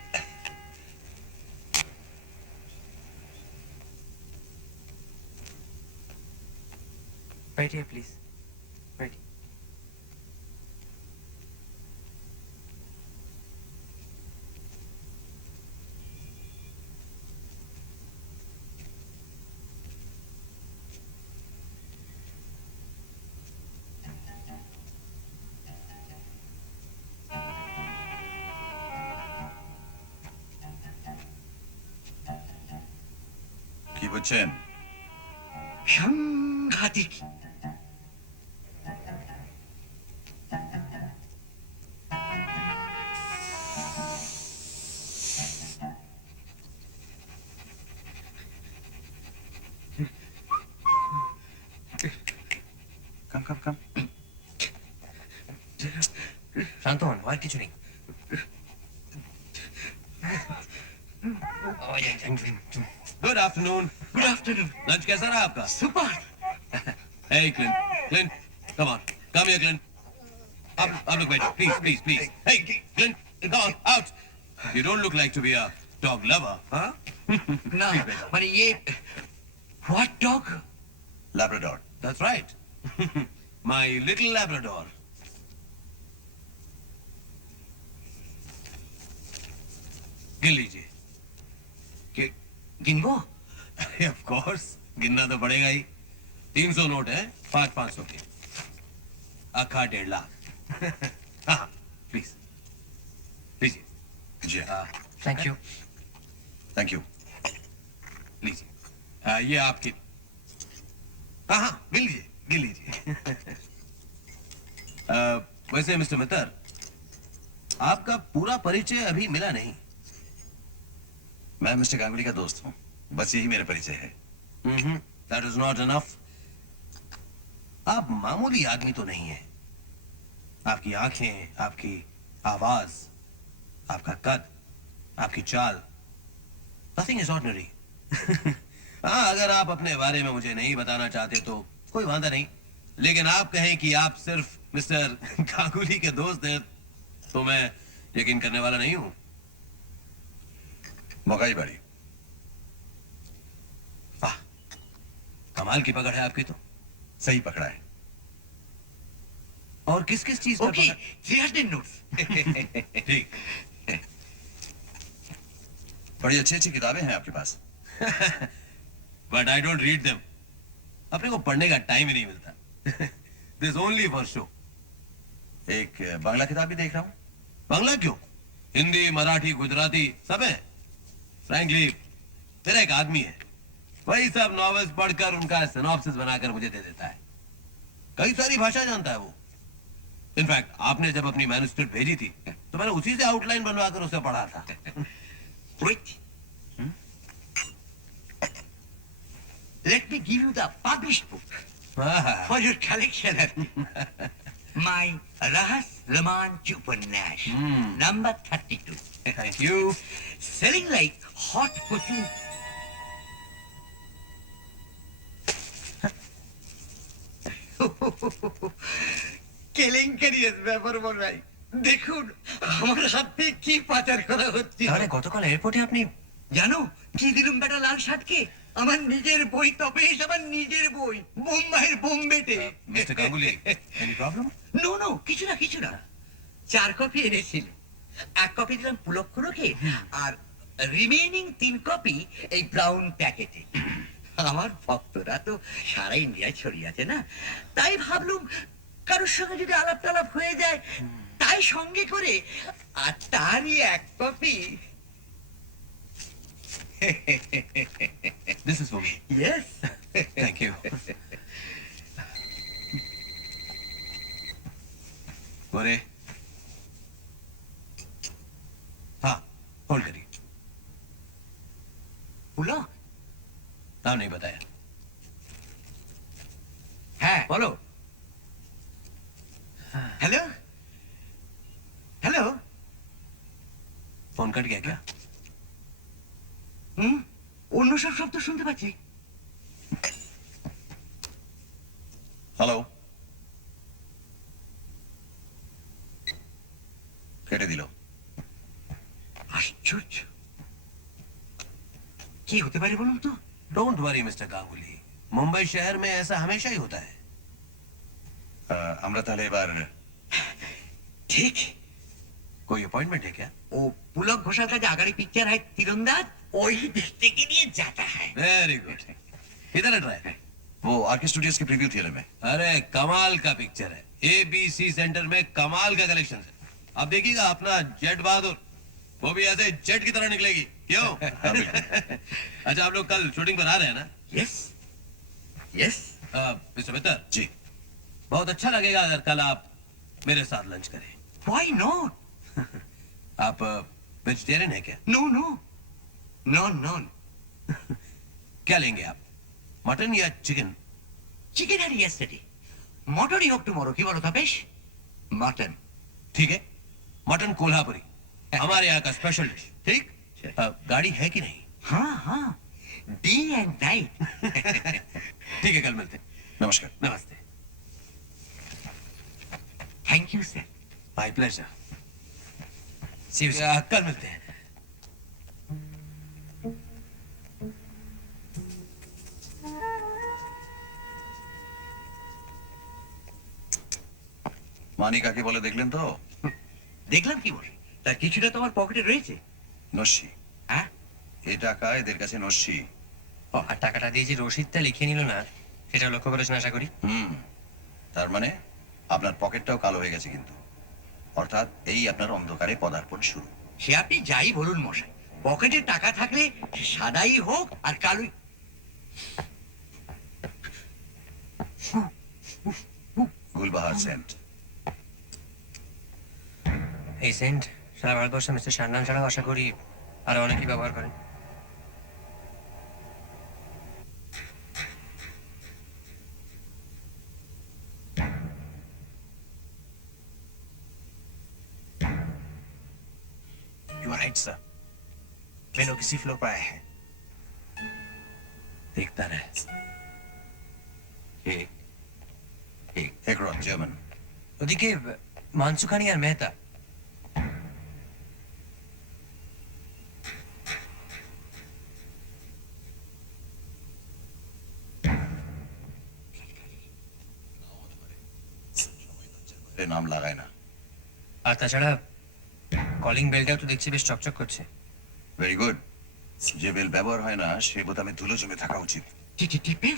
Right here please. Right. কি বলছেন? সাংঘাতিক। कम শান্ত হন, আর কিছু নেই। Good afternoon. Good afternoon. Lunch कैसा रहा आपका? Super. Hey, Clint. Clint, come on. Come here, Clint. Up, look, wait. Please. Hey, Clint, come on, out. You don't look like to be a dog lover, huh? ना माने ये what dog? Labrador. That's right. My little Labrador. गिन लीजिए। गिनबो? Of course. गिनना तो पड़ेगा ही। 300 note है, 500 के। अखा 1.5 लाख। हाँ, प्लीज। लीजिए। जी থ্যাংক ইউ। Thank you. लीजिए। ये आपकी। हाँ, गिन लीजिए। वैसे मिस्टर मित्तर, आपका पूरा परिचय अभी मिला नहीं। मैं मिस्टर गांगुली का दोस्त हूँ, बस यही मेरा परिचय है। That is not enough. आप मामूली आदमी तो नहीं है। आपकी आंखें, आपकी आवाज, आपका कद, आपकी चाल, nothing is ordinary. हाँ, अगर आप अपने बारे में मुझे नहीं बताना चाहते तो कोई वांदा नहीं, लेकिन आप कहें कि आप सिर्फ मिस्टर गांगुली के दोस्त हैं तो मैं यकीन करने वाला नहीं हूं। मौका ही बड़ी। वाह, कमाल की पकड़ है आपकी तो। सही पकड़ा है। और किस किस चीज पर ओके, पकड़? 300 नोट्स। ठीक। बड़ी अच्छी किताबें हैं आपके पास। But I don't read them. अपने को पढ़ने का टाइम ही नहीं मिलता। This only for show. एक बांग्ला किताब भी देख रहा हूँ। बांग्ला क्यों? हिंदी, मराठी, गुजराती सब है। Frankly, मेरा एक आदमी है, वही सब नॉवेल्स पढ़कर उनका सिनॉप्सिस बनाकर मुझे दे देता है। कई सारी भाषा जानता है वो। इनफैक्ट आपने जब अपनी मैन्युस्क्रिप्ट भेजी थी तो मैंने उसी से आउटलाइन बनवाकर उसे पढ़ा था। Wait. Let me give you the published book for your collection. My Rahas Romantic Upanesh, number 32. Thank you. Selling like hot potato. কেলেঙ্কারিয়াস ব্যাপার বল ভাই, দেখুন আমার হাত থেকে কি পাচার করা হচ্ছে। তাহলে গতকাল এয়ারপোর্টে আপনি জানো কি দিলুম বেটা লাল শার্টকে? আমার নিজের বই, তপেশ আমার নিজের বই, বোম্বাইয়ের বোম্বেটে। Mr. Ganguly, any problem? No কিছু না 4 কপি এনেছিল, 1 কপি দিলাম পুলক্ষণকে, আর রিমেইনিং 3 কপি এই ব্রাউন প্যাকেটে। আমার ভক্তরা তো সারা ইন্ডিয়ায় ছড়িয়ে আছে না, তাই ভাবলুম কারোর সঙ্গে যদি আলাপ টালাপ হয়ে যায় তাই সঙ্গে করে, আর তারই 1 copy. This is for me. Yes. Thank you. गोरे, हाँ, होल्ड करिए। पुलक? नाम नहीं बताया। হ্যাঁ বলো। Hello hello. फोन कट गया क्या? অন্য সব শব্দ শুনতে পাচ্ছি। হ্যালো। কেটে দিল। আশ্চর্য, কি হতে পারে বলুন তো? Don't worry mister Ganguly, Mumbai शहर में ऐसा हमेशा ही होता है। আমরা তাহলে এবার ঠিক। कोई अपॉइंटमेंट है क्या? ও পুলক ঘোষাল का जो आगरी पिक्चर है तीरंदाज, वही देखने के लिए जाता है। Very good. इधर ट्राई। वो आरके स्टूडियोज के प्रीव्यू थिएटर में। अरे कमाल का पिक्चर है, ABC सेंटर में कमाल का कलेक्शन है। आप देखिएगा अपना जेट बहादुर, वो भी ऐसे जेट की तरह निकलेगी। क्यों? अच्छा, आप लोग कल शूटिंग पर आ रहे हैं ना? Yes yes. मिस्टर मित्तर जी। बहुत अच्छा लगेगा अगर कल आप मेरे साथ लंच करें। Why not? आप वेजिटेरियन है क्या? No no non non. क्या लेंगे आप, मटन या चिकन? चिकन had yesterday, মটনই হোক টুমরো, কি বলো তপেশ? মটন। ठीक है, मटन कोल्हापुरी हमारे यहाँ का स्पेशल डिश। ठीक, गाड़ी है कि नहीं? हाँ हाँ, डे एंड नाइट। ठीक है, कल मिलते हैं। নমস্কার। नमस्ते। Thank you sir. My pleasure. See you, कल मिलते हैं। মানি কাকে বলে দেখলেন তো? দেখলাম কি বলে, তার কিছুটা তোমার পকেটে রয়েছে। নস্যি। হ্যাঁ, এই টাকা এদের কাছে নস্যি। ও, আর টাকাটা দিয়ে যে রসিদটা লিখে নিল না, সেটা লক্ষ্য করেছেন আশা করি। তার মানে আপনার পকেটটাও কালো হয়ে গেছে কিন্তু। অর্থাৎ এই আপনার অন্ধকারে পদার্পণ শুরু। সে আপনি যাই বলুন মশাই, পকেটে টাকা থাকলে সে সাদাই হোক আর কালোই। গুলবাহার সেন্ট। এই সেন্ট সারা ভারতবর্ষে মিস্টার সান্নান ছাড়াও আশা করি আরো অনেকেই ব্যবহার করেন। You are right, sir. मैं लोग इसी फ्लोर पर आए हैं। देखता रहे। ঠিক ঠিক। হেকরন জার্মান। ওদিকে মানসুখানি আর মেহতা। এ নাম লাগায় না। আর তাছাড়া কলিং বেলটাও তো দেখছি বেশ চকচক করছে। Very good. যে বেল ব্যবহার হয় না সে বোতামে ধুলো জমে থাকা উচিত। টিপে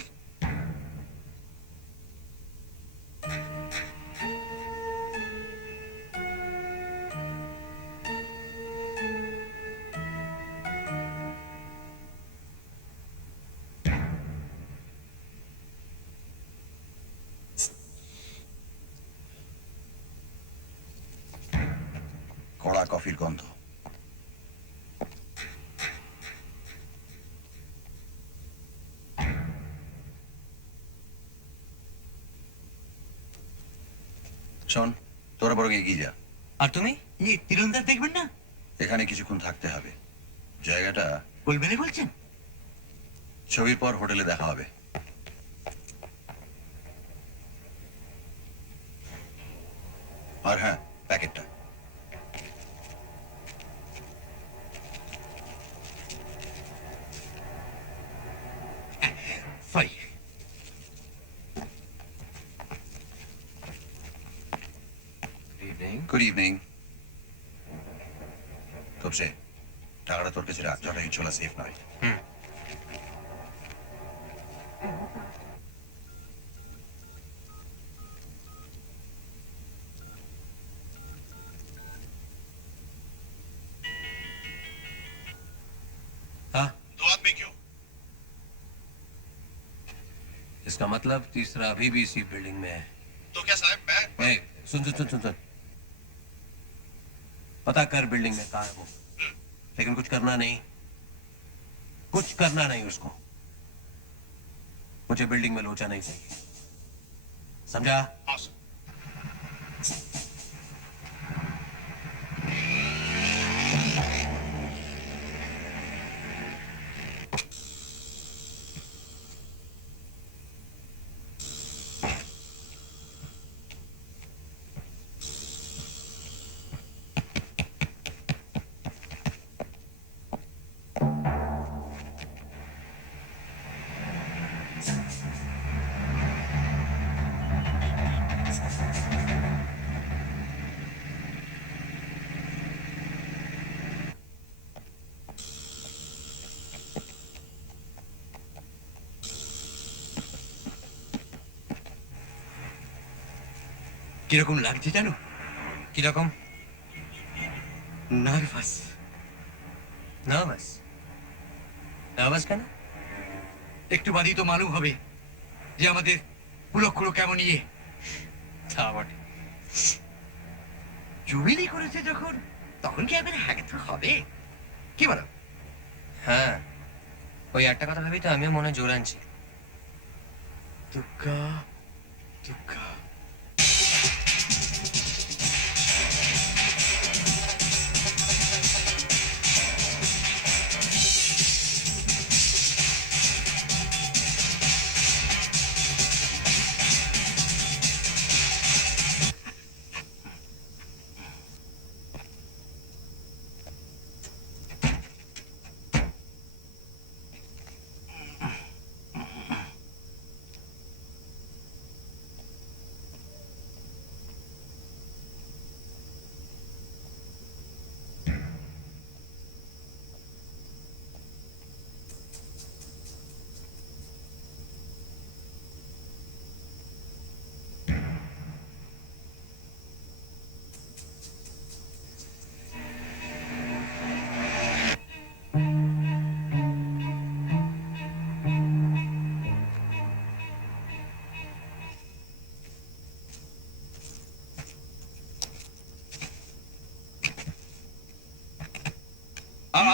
কড়া কফির গন্ধ। শোন, তোরা বরং এগিয়ে যা। আর তুমি? তীরন্দাজ দেখবেন না? এখানে কিছুক্ষণ থাকতে হবে। জায়গাটা বলবেন বলছেন? ছবির পর হোটেলে দেখা হবে। আর হ্যাঁ, প্যাকেটটা। ফাই। Good evening. তবসে টাকাটা তোর কাছে রাখ, যতই চলা সেফ নয়। हाँ, दो आदमी क्यों? इसका मतलब तीसरा अभी भी इसी बिल्डिंग में है। तो क्या साहब मैं ए, सुन सुन सुन सुन सुन। पता कर बिल्डिंग में कहाँ है वो, लेकिन कुछ करना नहीं, कुछ करना नहीं उसको। मुझे बिल्डिंग में लोचा नहीं चाहिए, समझा? কিরকম লাগছে জানো? কিরকম? নার্ভাস। নার্ভাস? নার্ভাস কেন? একটু বাদই তো মালুম হবে যে আমাদের কুলক্ষুলো কেমন ইয়ে। তা বটে। জুবিলি করেছে যখন, তখন কি একবার হ্যাক তো হবে, কি বলো? হ্যাঁ, ওই একটা কথা ভেবেই তো আমিও মনে জোর আনছি। দুর্গা দুর্গা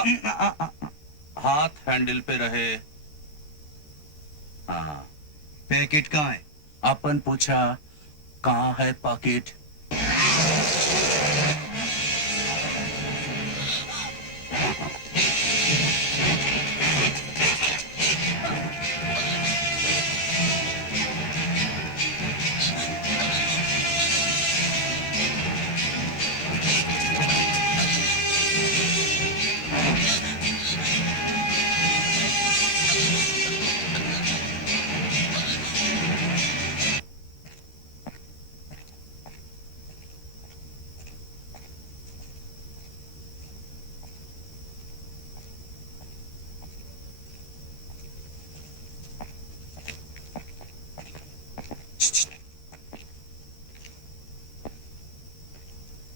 हाथ हैंडल पे रहे। हाँ, पैकेट कहाँ है? अपन पूछा कहाँ है पॉकेट।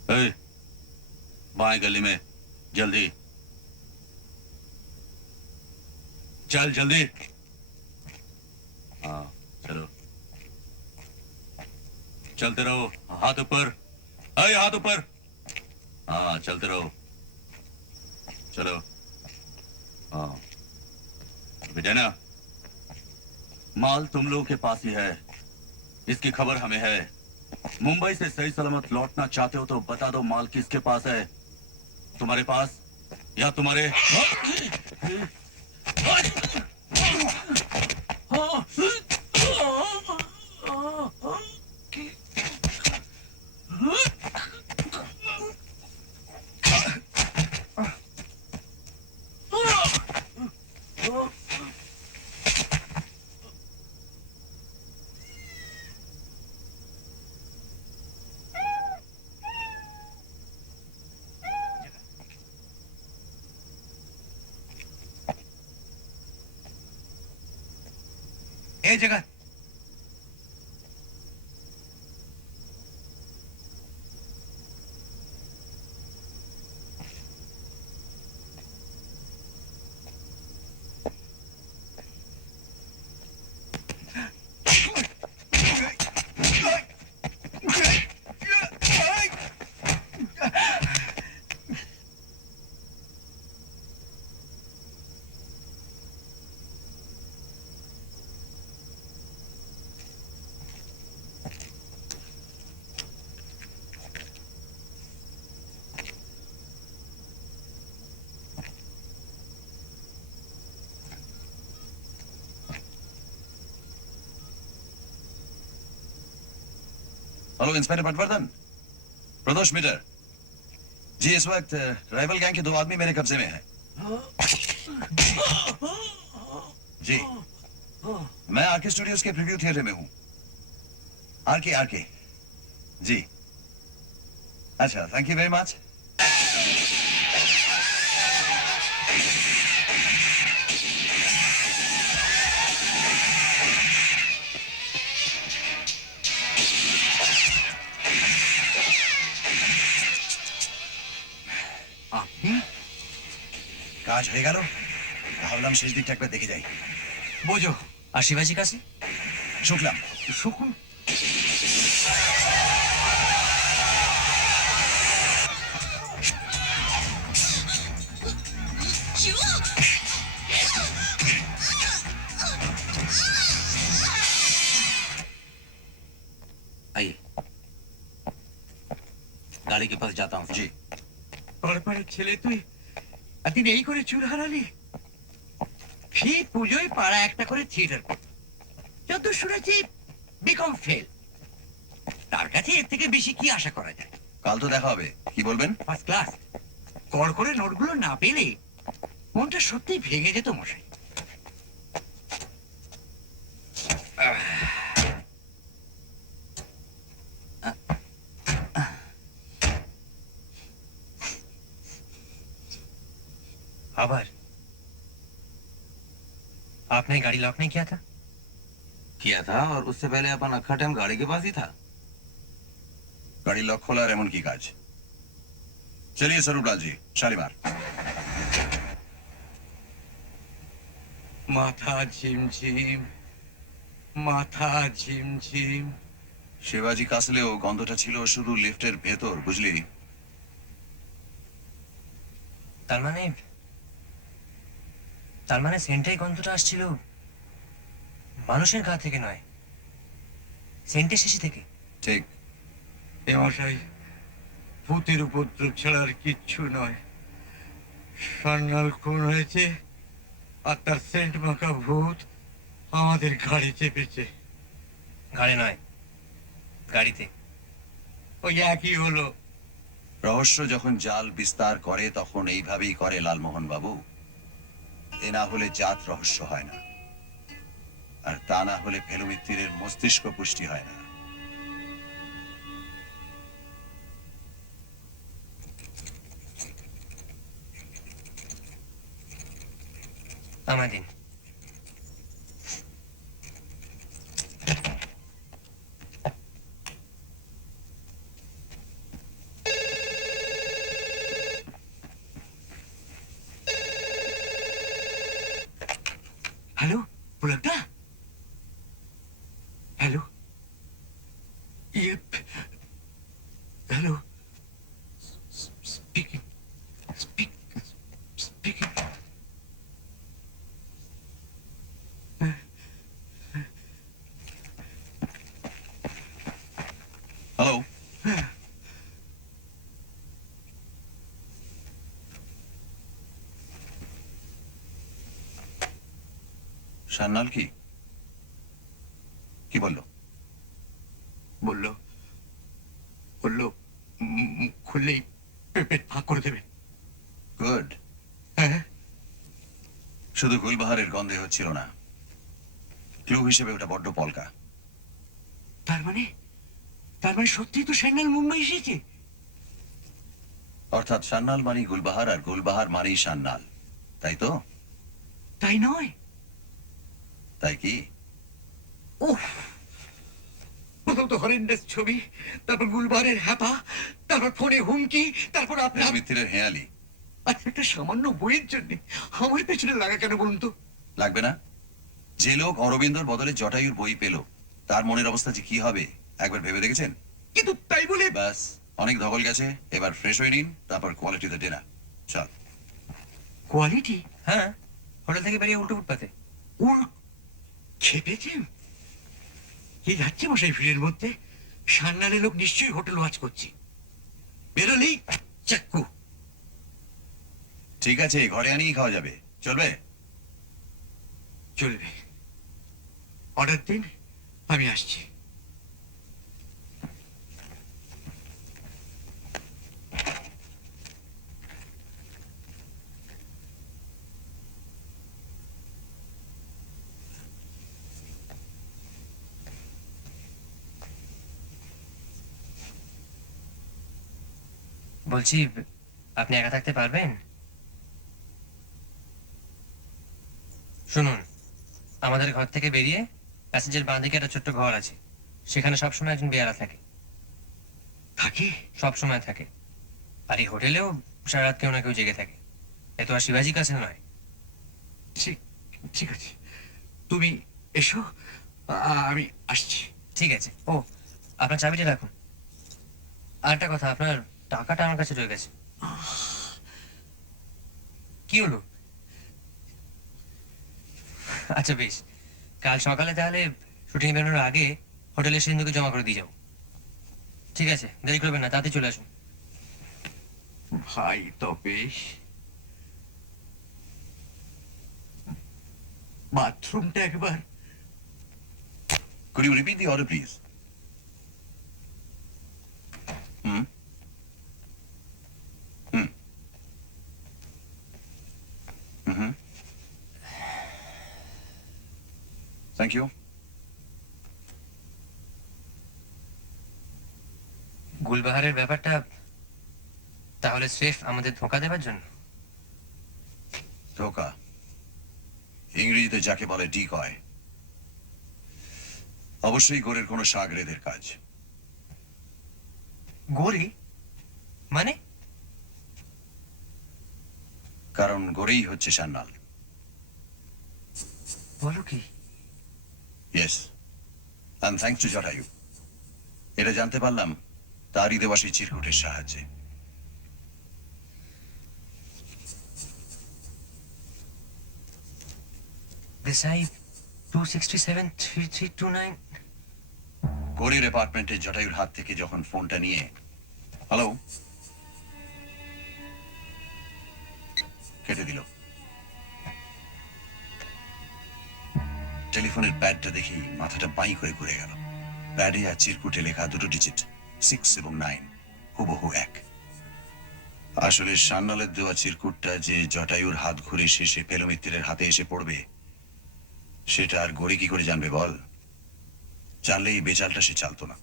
ए, बाएं गली में, जल्दी चल, जल्दी। हाँ चलो, चलते रहो, हाथ ऊपर, अरे हाथ ऊपर। हाँ चलते रहो, चलो। हाँ बेटा ना, माल तुम लोगों के पास ही है, इसकी खबर हमें है। मुंबई से सही सलामत लौटना चाहते हो तो बता दो माल किसके पास है, तुम्हारे पास या तुम्हारे। ए जगह हेलो इंस्पेक्टर पटवर्धन, प्रदोष मीटर जी। इस वक्त राइवल गैंग के 2 आदमी मेरे कब्जे में हैं। जी, मैं आरके स्टूडियोज के प्रीव्यू थिएटर में हूं। आरके जी। अच्छा, थैंक यू वेरी मच। কাজ হয়ে গেল, ভাবলাম শেষ দিকটা একবার দেখে যাই। বোঝো আর শিবাজি কাছে শুকলাম। শুকুন आइए, गाड़ी के पास जाता हूँ। জি। পড়ে ছেলে তুই একদিন এই করে চুল হারালি। সেই পুজোয় পাড়া একটা করে থিয়েটার করত, যত শুনেছি বিকম ফেল। তার কাছে এর থেকে বেশি কি আশা করা যায়? কাল তো দেখা হবে, কি বলবেন? First class. কর করে নোটগুলো না পেলে মনটা সত্যিই ভেঙে যেত মশাই। आभार। आपने गाड़ी लॉक नहीं किया था? किया था, और उससे पहले अपन अखा टाइम गाड़ी के पास ही था। গাড়ি লক খোলা আর এমন কি কাজ? চলিয়ে স্বরূপলাল জি, শালিমার। মাথা ঝিমঝিম, মাথা ঝিমঝিম। শিবাজি কাসলেও গন্ধটা ছিল শুধু লিফটের ভেতর, বুঝলি? তার মানে তার মানে সেন্টের গন্ধটা আসছিল মানুষের গা থেকে নয়, সেন্টের শেষে থেকে। ঠিক। এ মশাই, ভূতের উপদ্রব ছাড়া আর কিচ্ছু নয়। সান্যাল খুন হয়েছে আর তার সেন্ট মাখা ভূত আমাদের ঘাড়ে চেপেছে। ঘাড়ে নয়, গাড়িতে। ওই একই হলো। রহস্য যখন জাল বিস্তার করে তখন এইভাবেই করে লালমোহন বাবু। এ না হলে জাত রহস্য হয় না, আর তা না হলে ফেলু মিত্তিরের মস্তিষ্ক পুষ্টি হয় না। আমার দিন। হ্যালো, পুলকদা। Hello, hello, speaking, speaking. Hello. Sanyal কি কি বললো? বললো বললো মুখ খুললেই পেট ফাঁক করে দেবে। গুড। হ্যাঁ, শুধু গুলবাহারের গন্ধে হচ্ছিল না, ক্লু হিসেবে ওটা বড্ড পলকা। তার মানে সত্যি তো সান্যাল মুম্বাই এসেছে। অর্থাৎ সান্যাল মানেই গুলবাহার, আর গুলবাহার মানেই সান্যাল, তাই তো? তাই নয়? তাই কি? উফ, প্রথম তো হরেন্ডাস ছবি, তারপর গুলবারের হ্যাপা, তারপর ফোনে হুমকি, তারপর ফেলু আপনার। মিত্তিরের হেয়ালি। আর একটা সামান্য বইয়ের জন্য আমার পেছনে লাগা কেন বলুন তো? লাগবে না? যে লোক অরবিন্দর বদলে জটায়ুর বই পেল, তার মনের অবস্থা যে কি হবে একবার ভেবে দেখেছেন? কিন্তু তাই বলে ব্যাস, অনেক ধকল গেছে, এবার ফ্রেশ হয়ে নিন, তারপর কোয়ালিটিতে ডিনার। চল। কোয়ালিটি হ্যাঁ, হোটেল থেকে বেরিয়ে উল্টো ফুটপাতে। উল খেপেছেন? কি যাচ্ছে মশাই ভিড়ের মধ্যে? সান্নালের লোক নিশ্চয়ই হোটেল ওয়াচ করছে। বেরোলেই চাক্কু। ঠিক আছে, ঘরে আনিয়ে খাওয়া যাবে, চলবে? চলবে। অর্ডার দিন, আমি আসছি। বলছি, আপনি একা থাকতে পারবেন? শুনুন, আমাদের ঘর থেকে বেরিয়ে প্যাসেঞ্জের বাঁ দিকে একটা ছোট্ট ঘর আছে, সেখানে সবসময় একজন বেয়ারা থাকে। থাকে? সব সময় থাকে। আর এই হোটেলেও সারা রাত কেউ না কেউ জেগে থাকে। এ তো আর শিবাজি কাছে নয়। ঠিক ঠিক আছে, তুমি এসো, আমি আসছি। ঠিক আছে। ও, আপনার চাবিটা রাখুন। আর একটা কথা, আপনার টাকাটা আমার কাছে রয়ে গেছে। কি হলো? আচ্ছা বেশ, কাল সকালে তাহলে শুটিং বেরোনোর আগে হোটেলের সিন্ধুকে জমা করে দিয়ে যাও। ঠিক আছে, দেরি করবেন না, তাড়াতাড়ি চলে আসুন। ভাই তপেশ, বাথরুমটা একবার। Could you repeat the order, please? Hmm? Hmm. Mm-hmm. Thank you. গুলবাহারের ব্যাপারটা তাহলে স্রেফ আমাদের ধোঁকা দেওয়ার জন্য? ধোকা ইংরেজিতে যাকে বলে ডিকয়। অবশ্যই গোরের কোনো সাগরেদের কাজ। গোরি মানে? কারণ গোরেই হচ্ছে সান্যাল। বলো কি? Yes, and thanks to Jatayu. এটা জানতে পারলাম তারই দেওয়া সেই চিরকুটের সাহায্যে। দেসাই 267-3329। গৌরীর অ্যাপার্টমেন্টে জটায়ুর হাত থেকে যখন ফোনটা নিয়ে হ্যালো কেটে দিল। টেলিফোনের প্যাডটা দেখি মাথাটা বাঁই করে ঘুরে গেল। প্যাডে আর চিরকুটে লেখা দুটো ডিজিট 6 এবং 9 হুবহু এক। আসলে সান্নালের দেওয়া চিরকুটটা যে জটায়ুর হাত ঘুরে শেষে পেলমিত্রের হাতে এসে পড়বে সেটা আর গড়ে কি করে জানবে বল? জানলে এই বেচালটা সে চালতো না।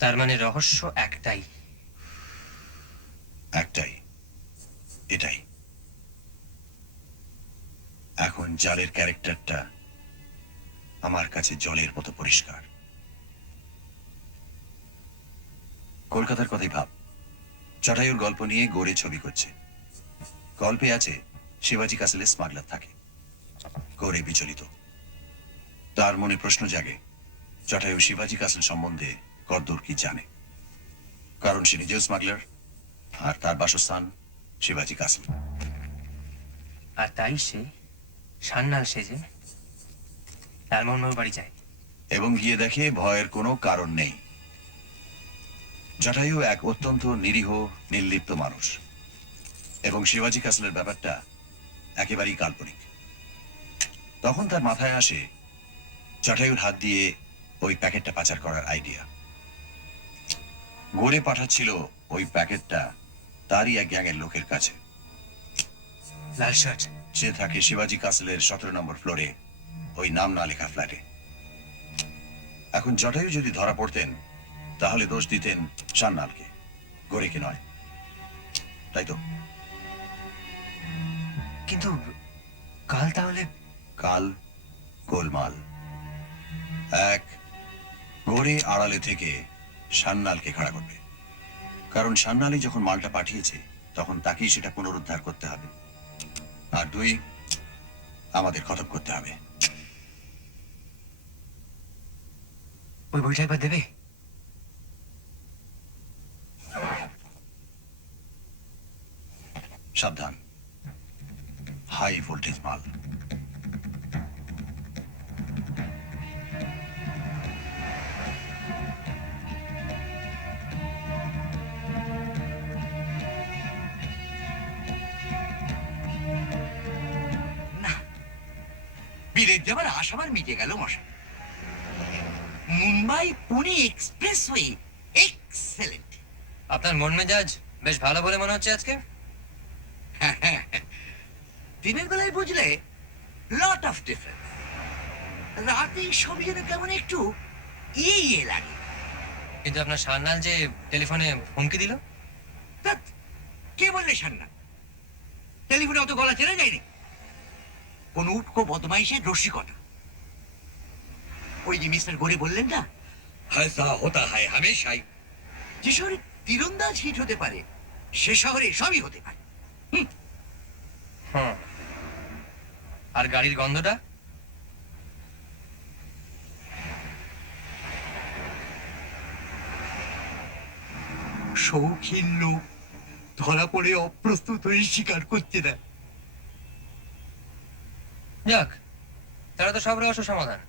তার মানে রহস্য একটাই। একটাই, এটাই। এখন জালের ক্যারেক্টারটা আমার কাছে জলের মতো পরিষ্কার। কলকাতার কথাই ভাব, জটায়ুর গল্প নিয়ে গড়ে ছবি করছে। গল্পে আছে শিবাজি কাসেলে স্মাগলার থাকে। গড়ে বিচলিত, তার মনে প্রশ্ন জাগে জটায়ু শিবাজি কাসেল সম্বন্ধে কদ্দূর কি জানে, কারণ সে নিজেও স্মাগলার আর তার বাসস্থান শিবাজি কাসেল। আর তাই সে সান্নাল সেজে লালমোহন বাড়ি যায় এবং গিয়ে দেখে ভয়ের কোনো কারণ নেই। জটায়ু এক অত্যন্ত নিরীহ নির্লিপ্ত মানুষ এবং শিবাজি কাসলের ব্যাপারটা একেবারেই কাল্পনিক। তখন তার মাথায় আসে জটায়ুর হাত দিয়ে ওই প্যাকেটটা পাচার করার আইডিয়া। গড়ে পাঠাচ্ছিল ওই প্যাকেটটা তারই এক গ্যাংয়ের লোকের কাছে। লাল শার্ট। সে থাকে শিবাজি কাসলের 17 নম্বর ফ্লোরে ওই নাম না লেখা ফ্ল্যাটে। এখন জটায়ু যদি ধরা পড়তেন তাহলে দোষ দিতেন সান্নালকে, গড়েকে নয়, তাই তো? কিন্তু কাল তাহলে কাল গোলমাল। এক, গড়ে আড়ালে থেকে সান্নালকে খাড়া করবে, কারণ সান্নালি যখন মালটা পাঠিয়েছে তখন তাকেই সেটা পুনরুদ্ধার করতে হবে। আর দুই, আমাদের খতম করতে হবে। ওই বইটা একবার দেবে? সাবধান, হাই ভোল্টেজ মাল। না, বীরের যাবার আশাবার মিটে গেল মশাই। Mumbai Pune expressway excellent. আপনার মন মেজাজ বেশ ভালো বলে মনে হচ্ছে আজকে। দিনের বেলায় বুঝলে লট অফ ডিফারেন্স, রাতে সবই যেন কেমন একটু ইয়ে লাগে। কিন্তু আপনার সান্নাল যে টেলিফোনে হুমকি দিল। ধ্যাৎ, কে বললে সান্না? টেলিফোনে অত গলা চেনা যায়নি। কোন উটকো বদমাইশের রসিকতা। ওই যে মিস্টার গোরে বললেন না, হায়সা হতা হয় হামেশাই। যে শহরে তীরন্দাজ হিট হতে পারে সে শহরে সবই হতে পারে। হ্যাঁ, আর গাড়ির গন্ধটা? শৌখিন লোক ধরা পড়ে অপ্রস্তুত হয়ে স্বীকার করতে দেয়। যাক, তারা তো সব রহস্য সমাধান।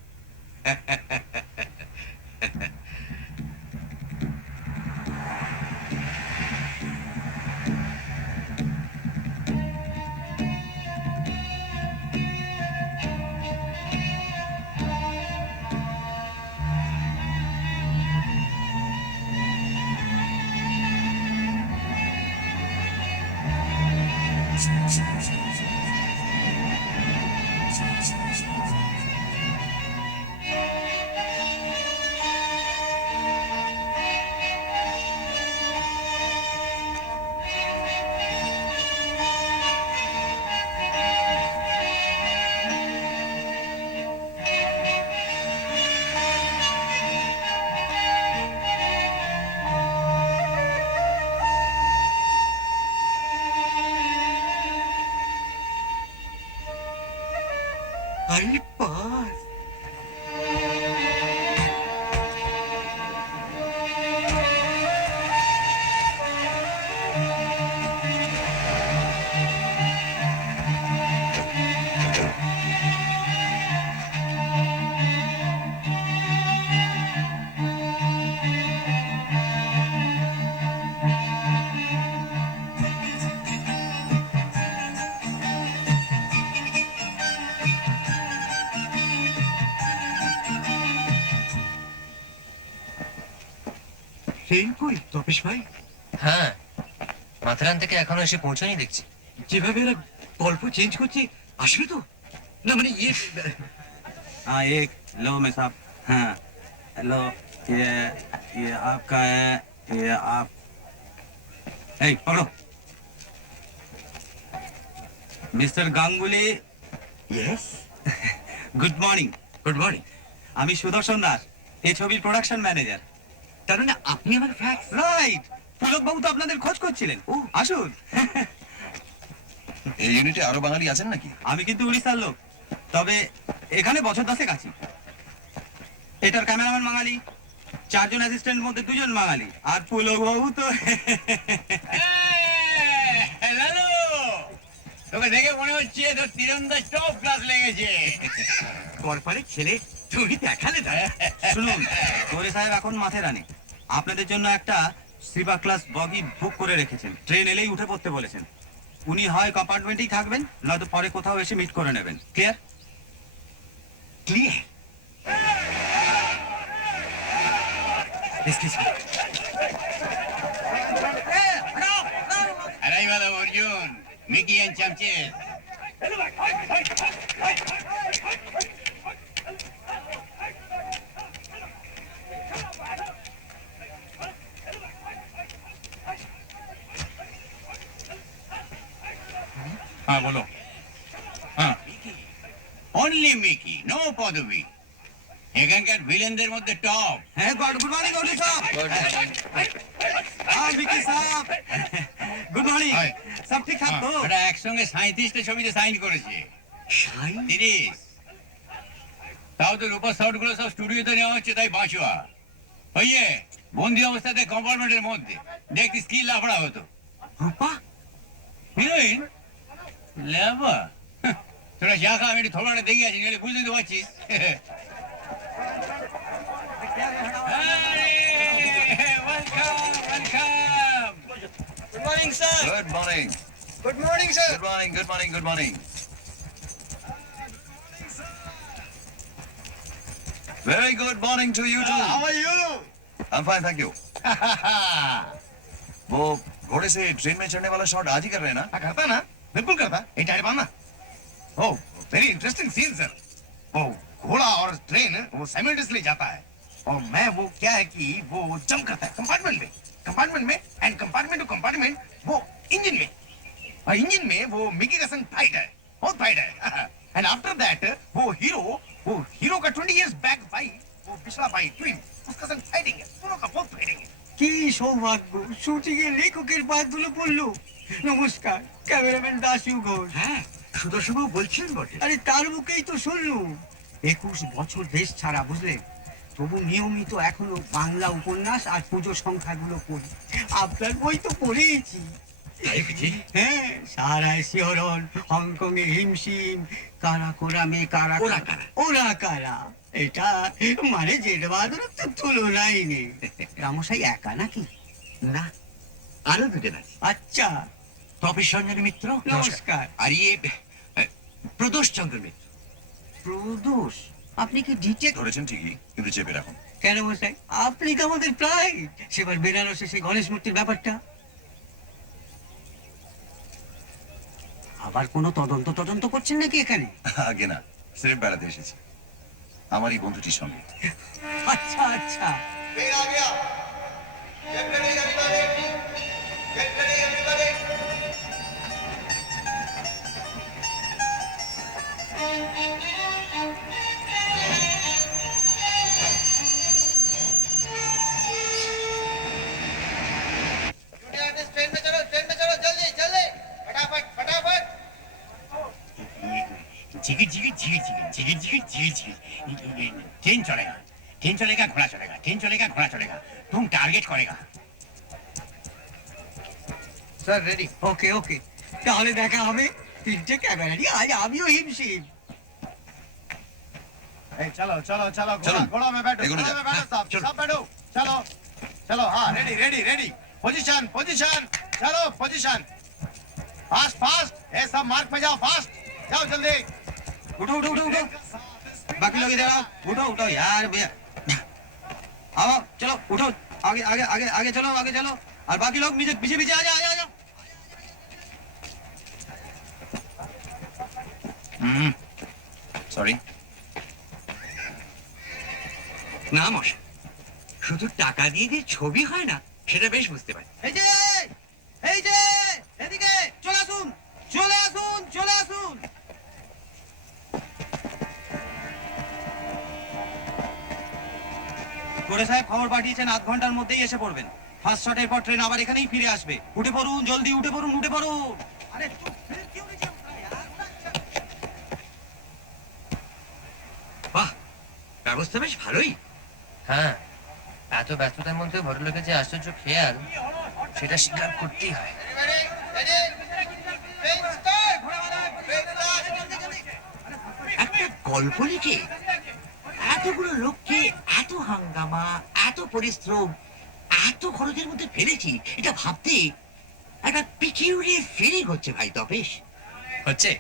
আরে পাস ট্রেন কই তপেশ ভাই? হ্যাঁ, মাথেরান থেকে এখনো এসে পৌঁছানি দেখছি। যেভাবে এরা গল্প চেঞ্জ করছে, আসবে তো? না মানে ইয়ে, हाँ एक लो मैं साहब। हाँ हेलो, ये आपका है, ये आप ए पकड़ो। Mister Ganguly, yes, good morning. Good morning. আমি সুদর্শন দাস, এই ছবির প্রোডাকশন ম্যানেজার। তার মানে আপনি আমার ফ্যাক্স? রাইট, পুলক বাবু তো আপনাদের খোঁজ করছিলেন। ও আসুন। এই ইউনিটে আরো বাঙালি আছেন নাকি? আমি কিন্তু উড়িষ্যার লোক, তবে এখানে বছর 10 আছি। এটার ক্যামেরাম্যান বাঙালি, 4 জন অ্যাসিস্ট্যান্ট মধ্যে 2 জন বাঙালি, আর পুলক বাবু তো লালু, তোকে দেখে মনে হচ্ছে তোর তীরন্দাজ টপ ক্লাস লেগেছে। কর্পারেট ছেলে, তুমি দেখালে না? শুনুন, গৌরী সাহেব এখন মাথেরানে আপনাদের জন্য একটা স্লিপার ক্লাস বগি বুক করে রেখেছেন। ট্রেন এলেই উঠে পড়তে বলেছেন। উনি হয় কম্পার্টমেন্টেই থাকবেন, নয়তো পরে কোথাও এসে মিট করে নেবেন। Clear? Clear. Excuse me. Arrival of Arjun, Mickey and Chamches. हाँ बोलो। हाँ only Mickey, no পদবী। এখানকার ভিলেনদের মধ্যে টপ। হ্যাঁ, গুড মর্নিং গৌরী সাহেব। হ্যাঁ ভিকি সাহেব, গুড মর্নিং। হাই। সব ঠিকঠাক তো? ওটা একসঙ্গে 37টা ছবিতে সাইন করেছে। 30। তাও তো রূপার শর্ট গুলো সব স্টুডিওতে নেওয়া হচ্ছে, তাই বাঁচুয়া। ওই যে বন্দি অবস্থাতে কম্পার্টমেন্টের মধ্যে দেখতে স্কিল লাফড়া হতো। রূপা? হিরোইন লেবা, তোরা যা খা, আমি একটু থোড়াটা দেখে আছি, নাহলে বুঝতে তো পারছিস। Welcome welcome. Good morning sir. Good morning. Good morning sir. Good morning, good morning, good morning. Very good morning to you too. How are you? I'm fine, thank you. वो घोड़े से ट्रेन में चढ़ने वाला शॉट आज ही कर रहे हैं ना? हाँ, करता ना, बिल्कुल करता। ये टाइम ना। ओह, वेरी इंटरेस्टिंग सीन सर। वो घोड़ा और ट्रेन वो साइमल्टेनियसली जाता है, और मैं वो क्या है कि वो जंप करता है कंपार्टमेंट में एंड कंपार्टमेंट टू कंपार्टमेंट वो इंजन में, और इंजन में वो मिकी का संग फाइट है, बहुत फाइट है। एंड आफ्टर दैट वो हीरो का 20 years बैक भाई, वो पिछला भाई ट्विन, उसका संग फाइटिंग है, दोनों का बहुत फाइटिंग है। কি সৌভাগ্য, শুটিং এ লেখকের পায়ে ধুলো পড়লো। নমস্কার, ক্যামেরাম্যান দাশু ঘোষ। হ্যাঁ, সুদর্শনবাবু বলছেন বটে। আরে তার মুখেই তো শুনলুম। 21 বছর দেশ ছাড়া, বুঝলেন? তবু নিয়মিত এখনো বাংলা উপন্যাস আর পুজো সংখ্যাগুলো পড়ি। আপনার বই তো পড়েইছি। তাই বুঝি? হ্যাঁ, সারায় শিহরণ, হংকং এ হিমশিম, কারা কোরামে কারা ওরা কারা? ওরা কারা। এটা মানে জেড বাহাদুরের তো তুলনাই নেই। রামশাই একা নাকি? না, আরো দুজন আছে। আচ্ছা, তপেশ রঞ্জন মিত্র, নমস্কার। আর ইয়ে প্রদোষ চন্দ্র মিত্র। প্রদোষ, আপনি কি ডিটেক্ট? ধরেছেন ঠিকই, কিন্তু চেপে রাখুন। কেন মশাই, আপনি তো আমাদের প্রায় সেবার বেনারসে সেই গণেশ মূর্তির ব্যাপারটা। আবার কোনো তদন্ত করছেন নাকি এখানে? আগে না, সিরেফ বেড়াতে এসেছি আমারই বন্ধুটির সঙ্গে। আচ্ছা আচ্ছা। जिगिर जिगिर जिगिर जिगिर जिगिर जिगिर जिगिर जिगिर। ट्रेन चलेगा घोड़ा चलेगा, ट्रेन चलेगा घोड़ा चलेगा। तुम टारगेट करेगा। Sir ready. ওকে ওকে, তাহলে দেখা হবে। 3টে ক্যামেরা নিয়ে আজ আমিও হিমশিম। चलो चलो चलो, चलो। घोड़ा में बैठो, देखो ना घोड़ा में जा। बैठो साहब, चलो। सब बैठो। चलो चलो, हाँ ready ready ready, position position, चलो पोजीशन, फास्ट फास्ट, ये सब मार्क पे जाओ, फास्ट जाओ जल्दी। उठो उठो उठो उठो, बाकी लोग इधर आओ। उठो उठो यार, आओ चलो उठो। आगे आगे आगे आगे चलो और बाकी लोग पीछे पीछे पीछे आ जाओ সরি। না মশাই, শুধু টাকা দিয়ে যে ছবি হয় না সেটা বেশ বুঝতে পারি। এই যে এদিকে চলে আসুন করে সাহেব খবর পাঠিয়েছেন আধ ঘন্টার মধ্যেই এসে পড়বেন। ফার্স্ট শটের পর ট্রেন আবার এখানেই ফিরে আসবে। উঠে পড়ুন, জলদি উঠে পড়ুন। আরে বাহ, ব্যবস্থা বেশ ভালোই। হ্যাঁ, এত ব্যস্ততার মধ্যে ভদ্রলোকের যে আশ্চর্য খেয়াল, সেটা স্বীকার করতেই হয়। একটা গল্প লিখে এতগুলো লোককে এত হাঙ্গামা, এত পরিশ্রম, এত খরচের মধ্যে ফেলেছি, এটা ভাবতে একটা পিকিউরিয়ার ফিলিং হচ্ছে ভাই তপেশ। হচ্ছে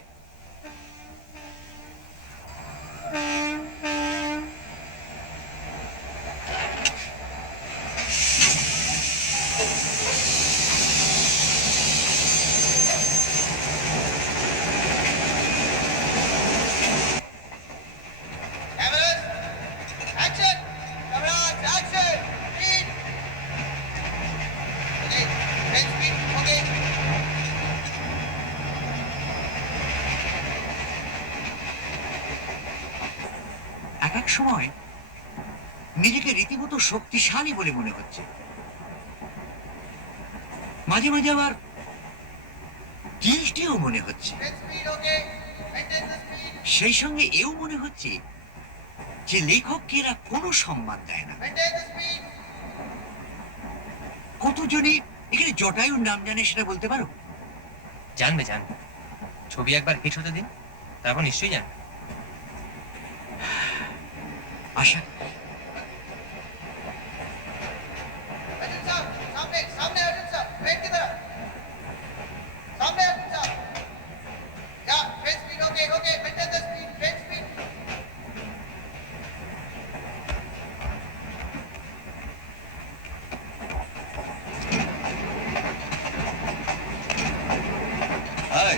এক এক সময় নিজেকে রীতিমতো শক্তিশালী বলে মনে হচ্ছে, মাঝে মাঝে আবার গিল্টিও মনে হচ্ছে। সেই সঙ্গে এও মনে হচ্ছে যে লেখককে এরা কোনো সম্মান দেয় না। কতজনই এখানে জটায়ুর নাম জানে সেটা বলতে পারো? জানবে। ছবি একবার হিট হতে দিন, তারপর নিশ্চয়ই জানবে। আশা হাই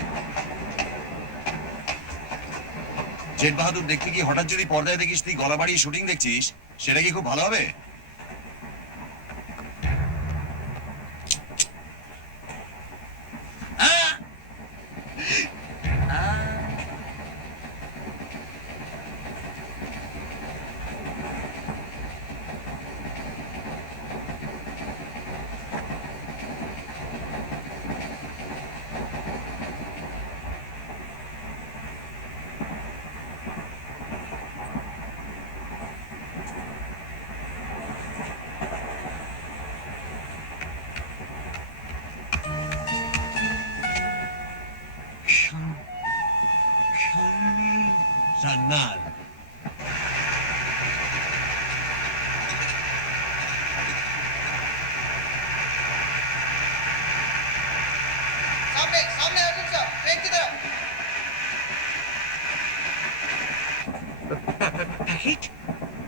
জেট বাহাদুর দেখতে কি হঠাৎ যদি পর্দায় দেখিস তুই গলা বাড়িয়ে শুটিং দেখছিস, সেটা কি খুব ভালো হবে? সান্নাল,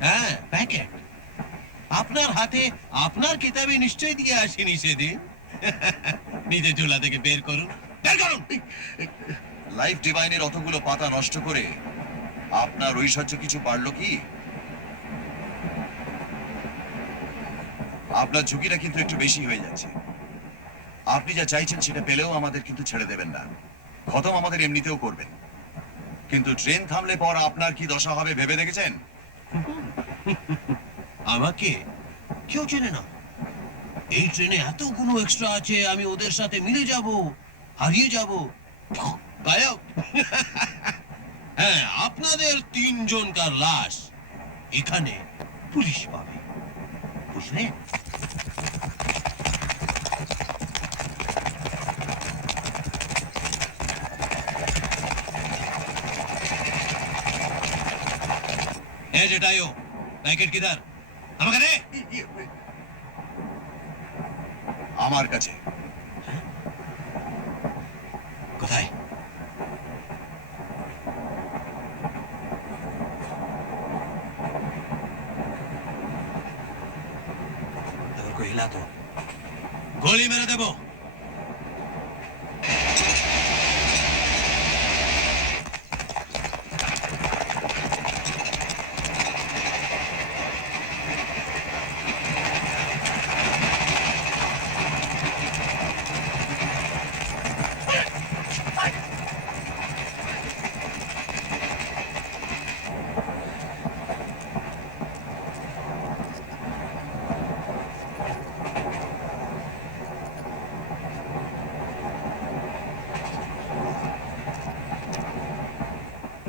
হ্যাঁ প্যাকেট আপনার হাতে, আপনার কিতাবে নিশ্চয় দিয়ে আসেনি সেদিন। নিজের ঝোলা থেকে বের করুন। লাইফ ডিভাইনের অতগুলো পাতা নষ্ট করে আপনার ঐশ্বর্য কিছু পারলো কি? আপনার ঝুঁকিটা কিন্তু একটু বেশি হয়ে যাচ্ছে। আপনি যা চাইছেন সেটা পেলেও আমাদের কিন্তু ছেড়ে দেবেন না, খতম আমাদের এমনিতেও করবেন। কিন্তু ট্রেন থামলে পর আপনার কি দশা হবে ভেবে দেখেছেন? আমাকে কেউ চেনে না। এই ট্রেনে এতগুলো এক্সট্রা আছে, আমি ওদের সাথে মিলে যাব, হারিয়ে যাব, গায়ব। হ্যাঁ, আপনাদের 3 জনকার লাশ এখানে পুলিশ পাবে, বুঝলেন? যেটাইও প্যাকেট কিধার? আমাকে দে। আমার কাছে। কোথায়? চিল্লাতো গুলি মেরে দেবো।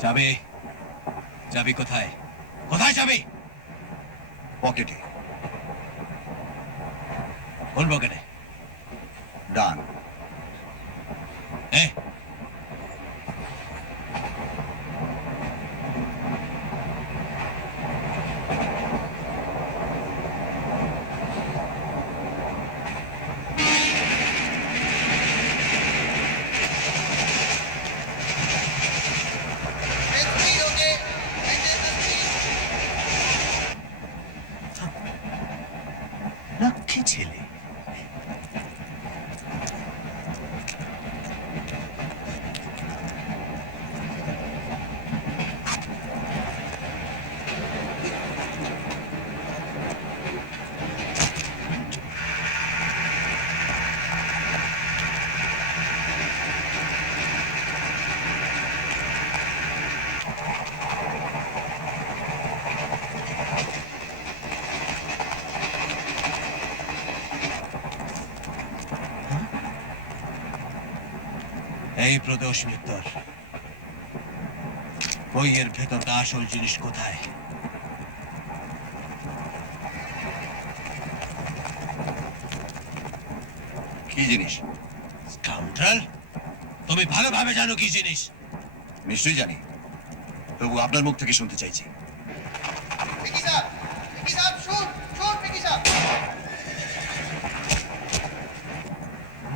যাবে যাবি কোথায়? কোথায় যাবি? পকেটে। কোন পকেটে? ডান। এ লক্ষ্মী ছেলে। এই প্রদোষ মিত্তর, বইয়ের ভেতরটা আসল জিনিস কোথায়? কি জিনিস? স্কাউন্ডার, তুমি ভালোভাবে জানো কি জিনিস। নিশ্চয়ই জানি, তবু আপনার মুখ থেকে শুনতে চাইছি।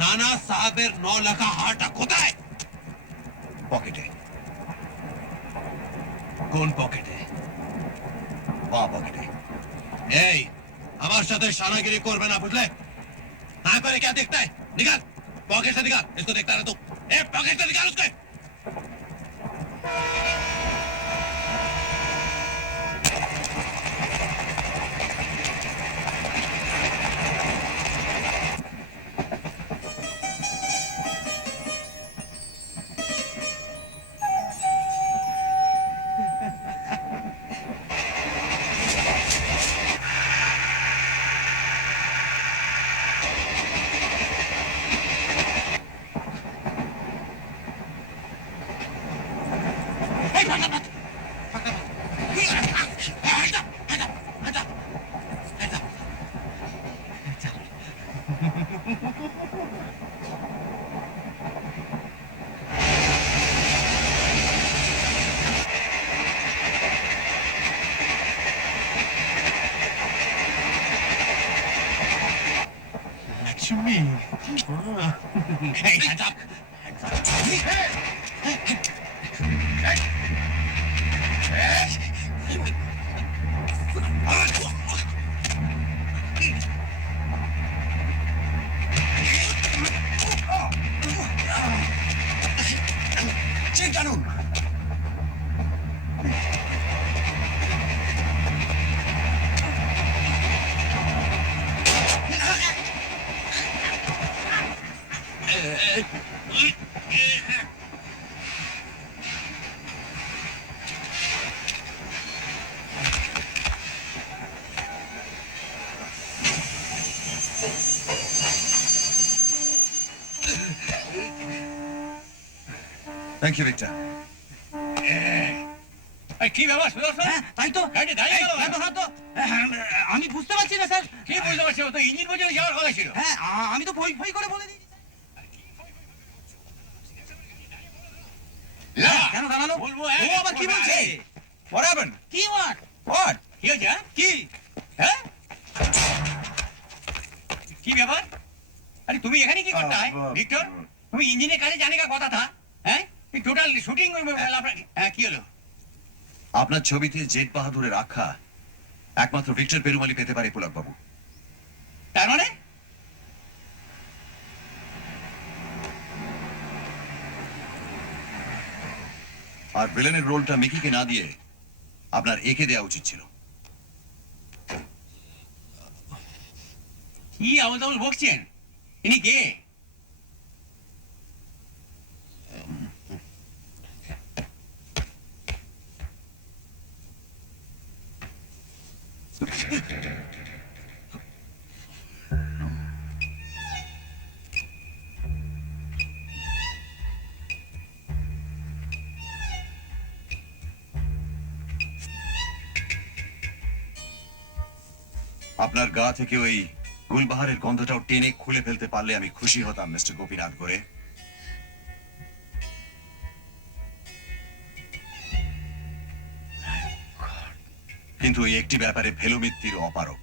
নানা সাহেবের 9 লাখা হারটা কোথায়? পকেটে। কোন পকেটে? বাঁ পকেটে। এই, আমার সাথে शानागिरी করবে না, বুঝলে? हाँ पर क्या देखता है? निकाल पॉकेट से, निकाल इसको। देखता रह तू। ए पॉकेट से निकाल उसको। Lakshmi, hands up, hands up. Check জানুন। Thank you Victor. এই কি ব্যাপার সুদর্শন? হ্যাঁ তাই তো। গাড়ি দাঁড়িয়ে গেল কেন? আমি বুঝতে পারছি না স্যার। কি বুঝতে পারছি, ও তো ইঞ্জিন পর্যন্ত যাওয়ার কথা ছিল। হ্যাঁ আমি তো ফই ফই করে বলে দিয়েছি। না, কেন দাঁড়ালো? বলবো, ও আবার কি বলছে? What happened? কি ওয়াট? What? কি হয়েছে, হ্যাঁ? কি? হ্যাঁ? কি ব্যাপার? আরে তুমি এখানে কি করতে হয় ভিক্টর? তুমি ইঞ্জিনের কাজে জানে কা কথা থা? হ্যাঁ, টোটাল শুটিং হ্যাঁ, কি হলো? আপনার ছবিতে জেট বাহাদুরের আখ্যা একমাত্র ভিক্টর পেরুমালি পেতে পারে পুলক বাবু। তার মানে আর ভিলেনের রোলটা মিকিকে না দিয়ে আপনার একে দেওয়া উচিত ছিল। কি আবল তাবল বকছেন? ইনি কে? আপনার গা থেকে ওই গুলবাহারের গন্ধটাও টেনে খুলে ফেলতে পারলে আমি খুশি হতাম মিস্টার গোপীনাথ করে। কিন্তু এই একটি ব্যাপারে ভেলুমিত্তির অপারক।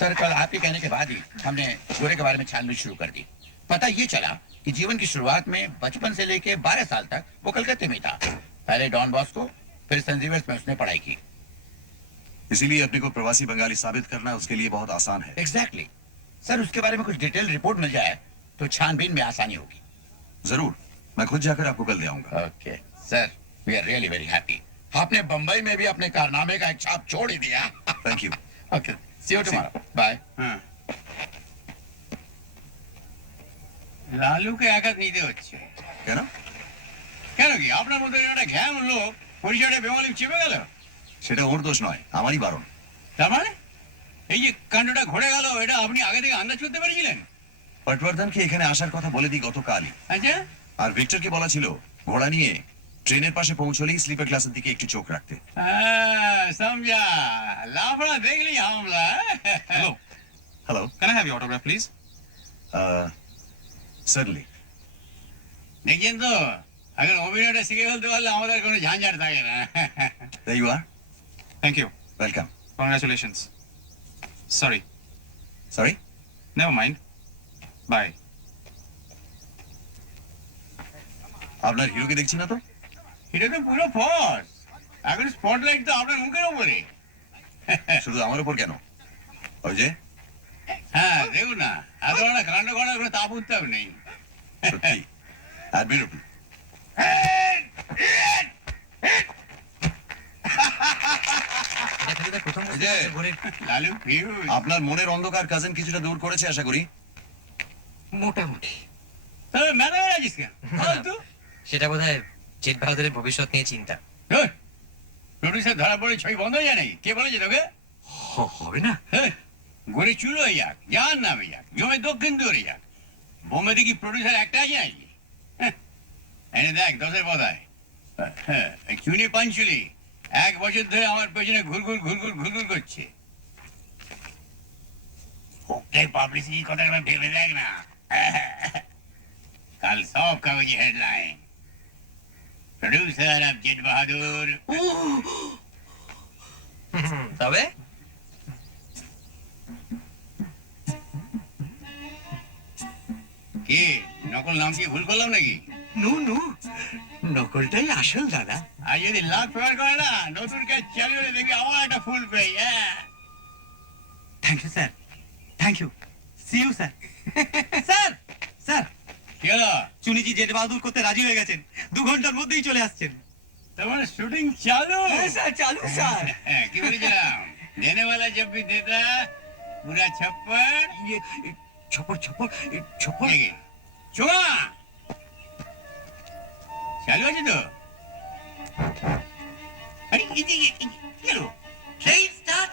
सर कल आपके कहने के बाद ही हमने गोरे के बारे में छानबीन शुरू कर दी। पता ये चला कि जीवन की शुरुआत में बचपन से लेके 12 साल तक वो कलकत्ते में था। पहले डॉन बॉस्को, फिर सेंट जेवियर्स में उसने पढ़ाई की। इसीलिए अपने को प्रवासी बंगाली साबित करना उसके लिए बहुत आसान है। एग्जैक्टली सर, उसके बारे में कुछ डिटेल रिपोर्ट मिल जाए तो छानबीन में आसानी होगी। जरूर, मैं खुद जाकर आपको कल दे आऊंगा। Okay sir, we are really very happy. आपने बंबई में भी अपने कारनामे का एक छाप छोड़ ही दिया। Thank you. Okay, see you tomorrow. Bye. লালুকে আঘাত নিতে হচ্ছে কেন? কেন? কি আপনার মতো একটা ঘ্যাম লোক পরিচয়টা বেঙ্গলি চেপে গেল? সেটা ওর দোষ নয়, আমারই বারণ। তার মানে এই যে কাণ্ডটা ঘটে গেল, এটা আপনি আগে থেকে আন্দাজ করতে পেরেছিলেন? পটবর্ধনকে এখানে আসার কথা বলে দিই গতকালই। আচ্ছা, আর ভিক্টরকে বলা ছিল ঘোড়া নিয়ে ট্রেনের পাশে পৌঁছলেই স্লিপার ক্লাসের দিকে একটু চোখ রাখতে। হ্যাঁ, সমঝা। লাফড়া দেখলি হামলা। Hello, hello, can I have your autograph please? Surely. দেখছেন তো, এখন অভিনয়টা শিখে ফেলতে পারলে আমাদের কোনো ঝাঞ্ঝাট থাকে না। There you are. Thank you, Welcome. Congratulations. Sorry, Sorry? Never mind, bye. আপনার হিরোকে দেখছি না তো? এটা তো পুরো ফস। এখন স্পটলাইট তো আপনার মুখের উপরে। শুধু আমার উপর কেন? ওই যে হ্যাঁ, দেখুন না, এত বড় কাণ্ড করার কোনো তাপ উত্তাপ নেই। সত্যি অ্যাডমিরেবল। এটা ফেলুদা প্রথম এই যে, ঘোরের লালু ফিউজ। আপনার মনের অন্ধকার কাজিন কিছুটা দূর করেছে আশা করি। মোটামুটি। তবে মেলা হয়ে গেছিস কেন? বল তো। সেটা বোধহয় জেট বাহাদুরের ভবিষ্যৎ নিয়ে চিন্তা। প্রডিউসার ধরা পড়ে ছবি বন্ধ হয়ে যায় নাকি? কে বলেছে তোকে? হবে না। গড়ে চুলো হয়ে যাক, যার নামে যাক, জমে দক্ষিণ দূরে যাক, বোম্বে দেখি প্রডিউসার একটা আছে নাকি? এনে দেখ 10-এর পদায় চুনি পাঞ্চুলি 1 বছর ধরে আমার পেছনে ঘুরঘুর ঘুরঘুর ঘুরঘুর করছে। ওটাই পাবলিসিটি কথাটা ভেবে দেখ না। কাল সব কাগজে হেডলাইন, প্রডিউসার অফ জেট বাহাদুর। তবে কি নকল নাম কি ভুল করলাম নাকি? নু নু, নকলটাই আসল দাদা। আর যদি লাখ ফেয়ার করে না, নতুন কাজ চালু হলে দেখবি আমার একটা ফুল পেয়ে। Thank you sir, thank you, see you sir. Sir, sir, কি হলো? চুনিজি জেট বাহাদুর করতে রাজি হয়ে গেছেন, 2 ঘন্টার মধ্যেই চলে আসছেন। তার মানে শুটিং চালু? হ্যাঁ স্যার, চালু স্যার। কি বলেছিলাম? দেনে वाला जब भी देता पूरा छप्पर ইয়ে, ছপর ছপর ছপর। দেখে চোয়া চালু আছে তো? আরে কি হলো? Train start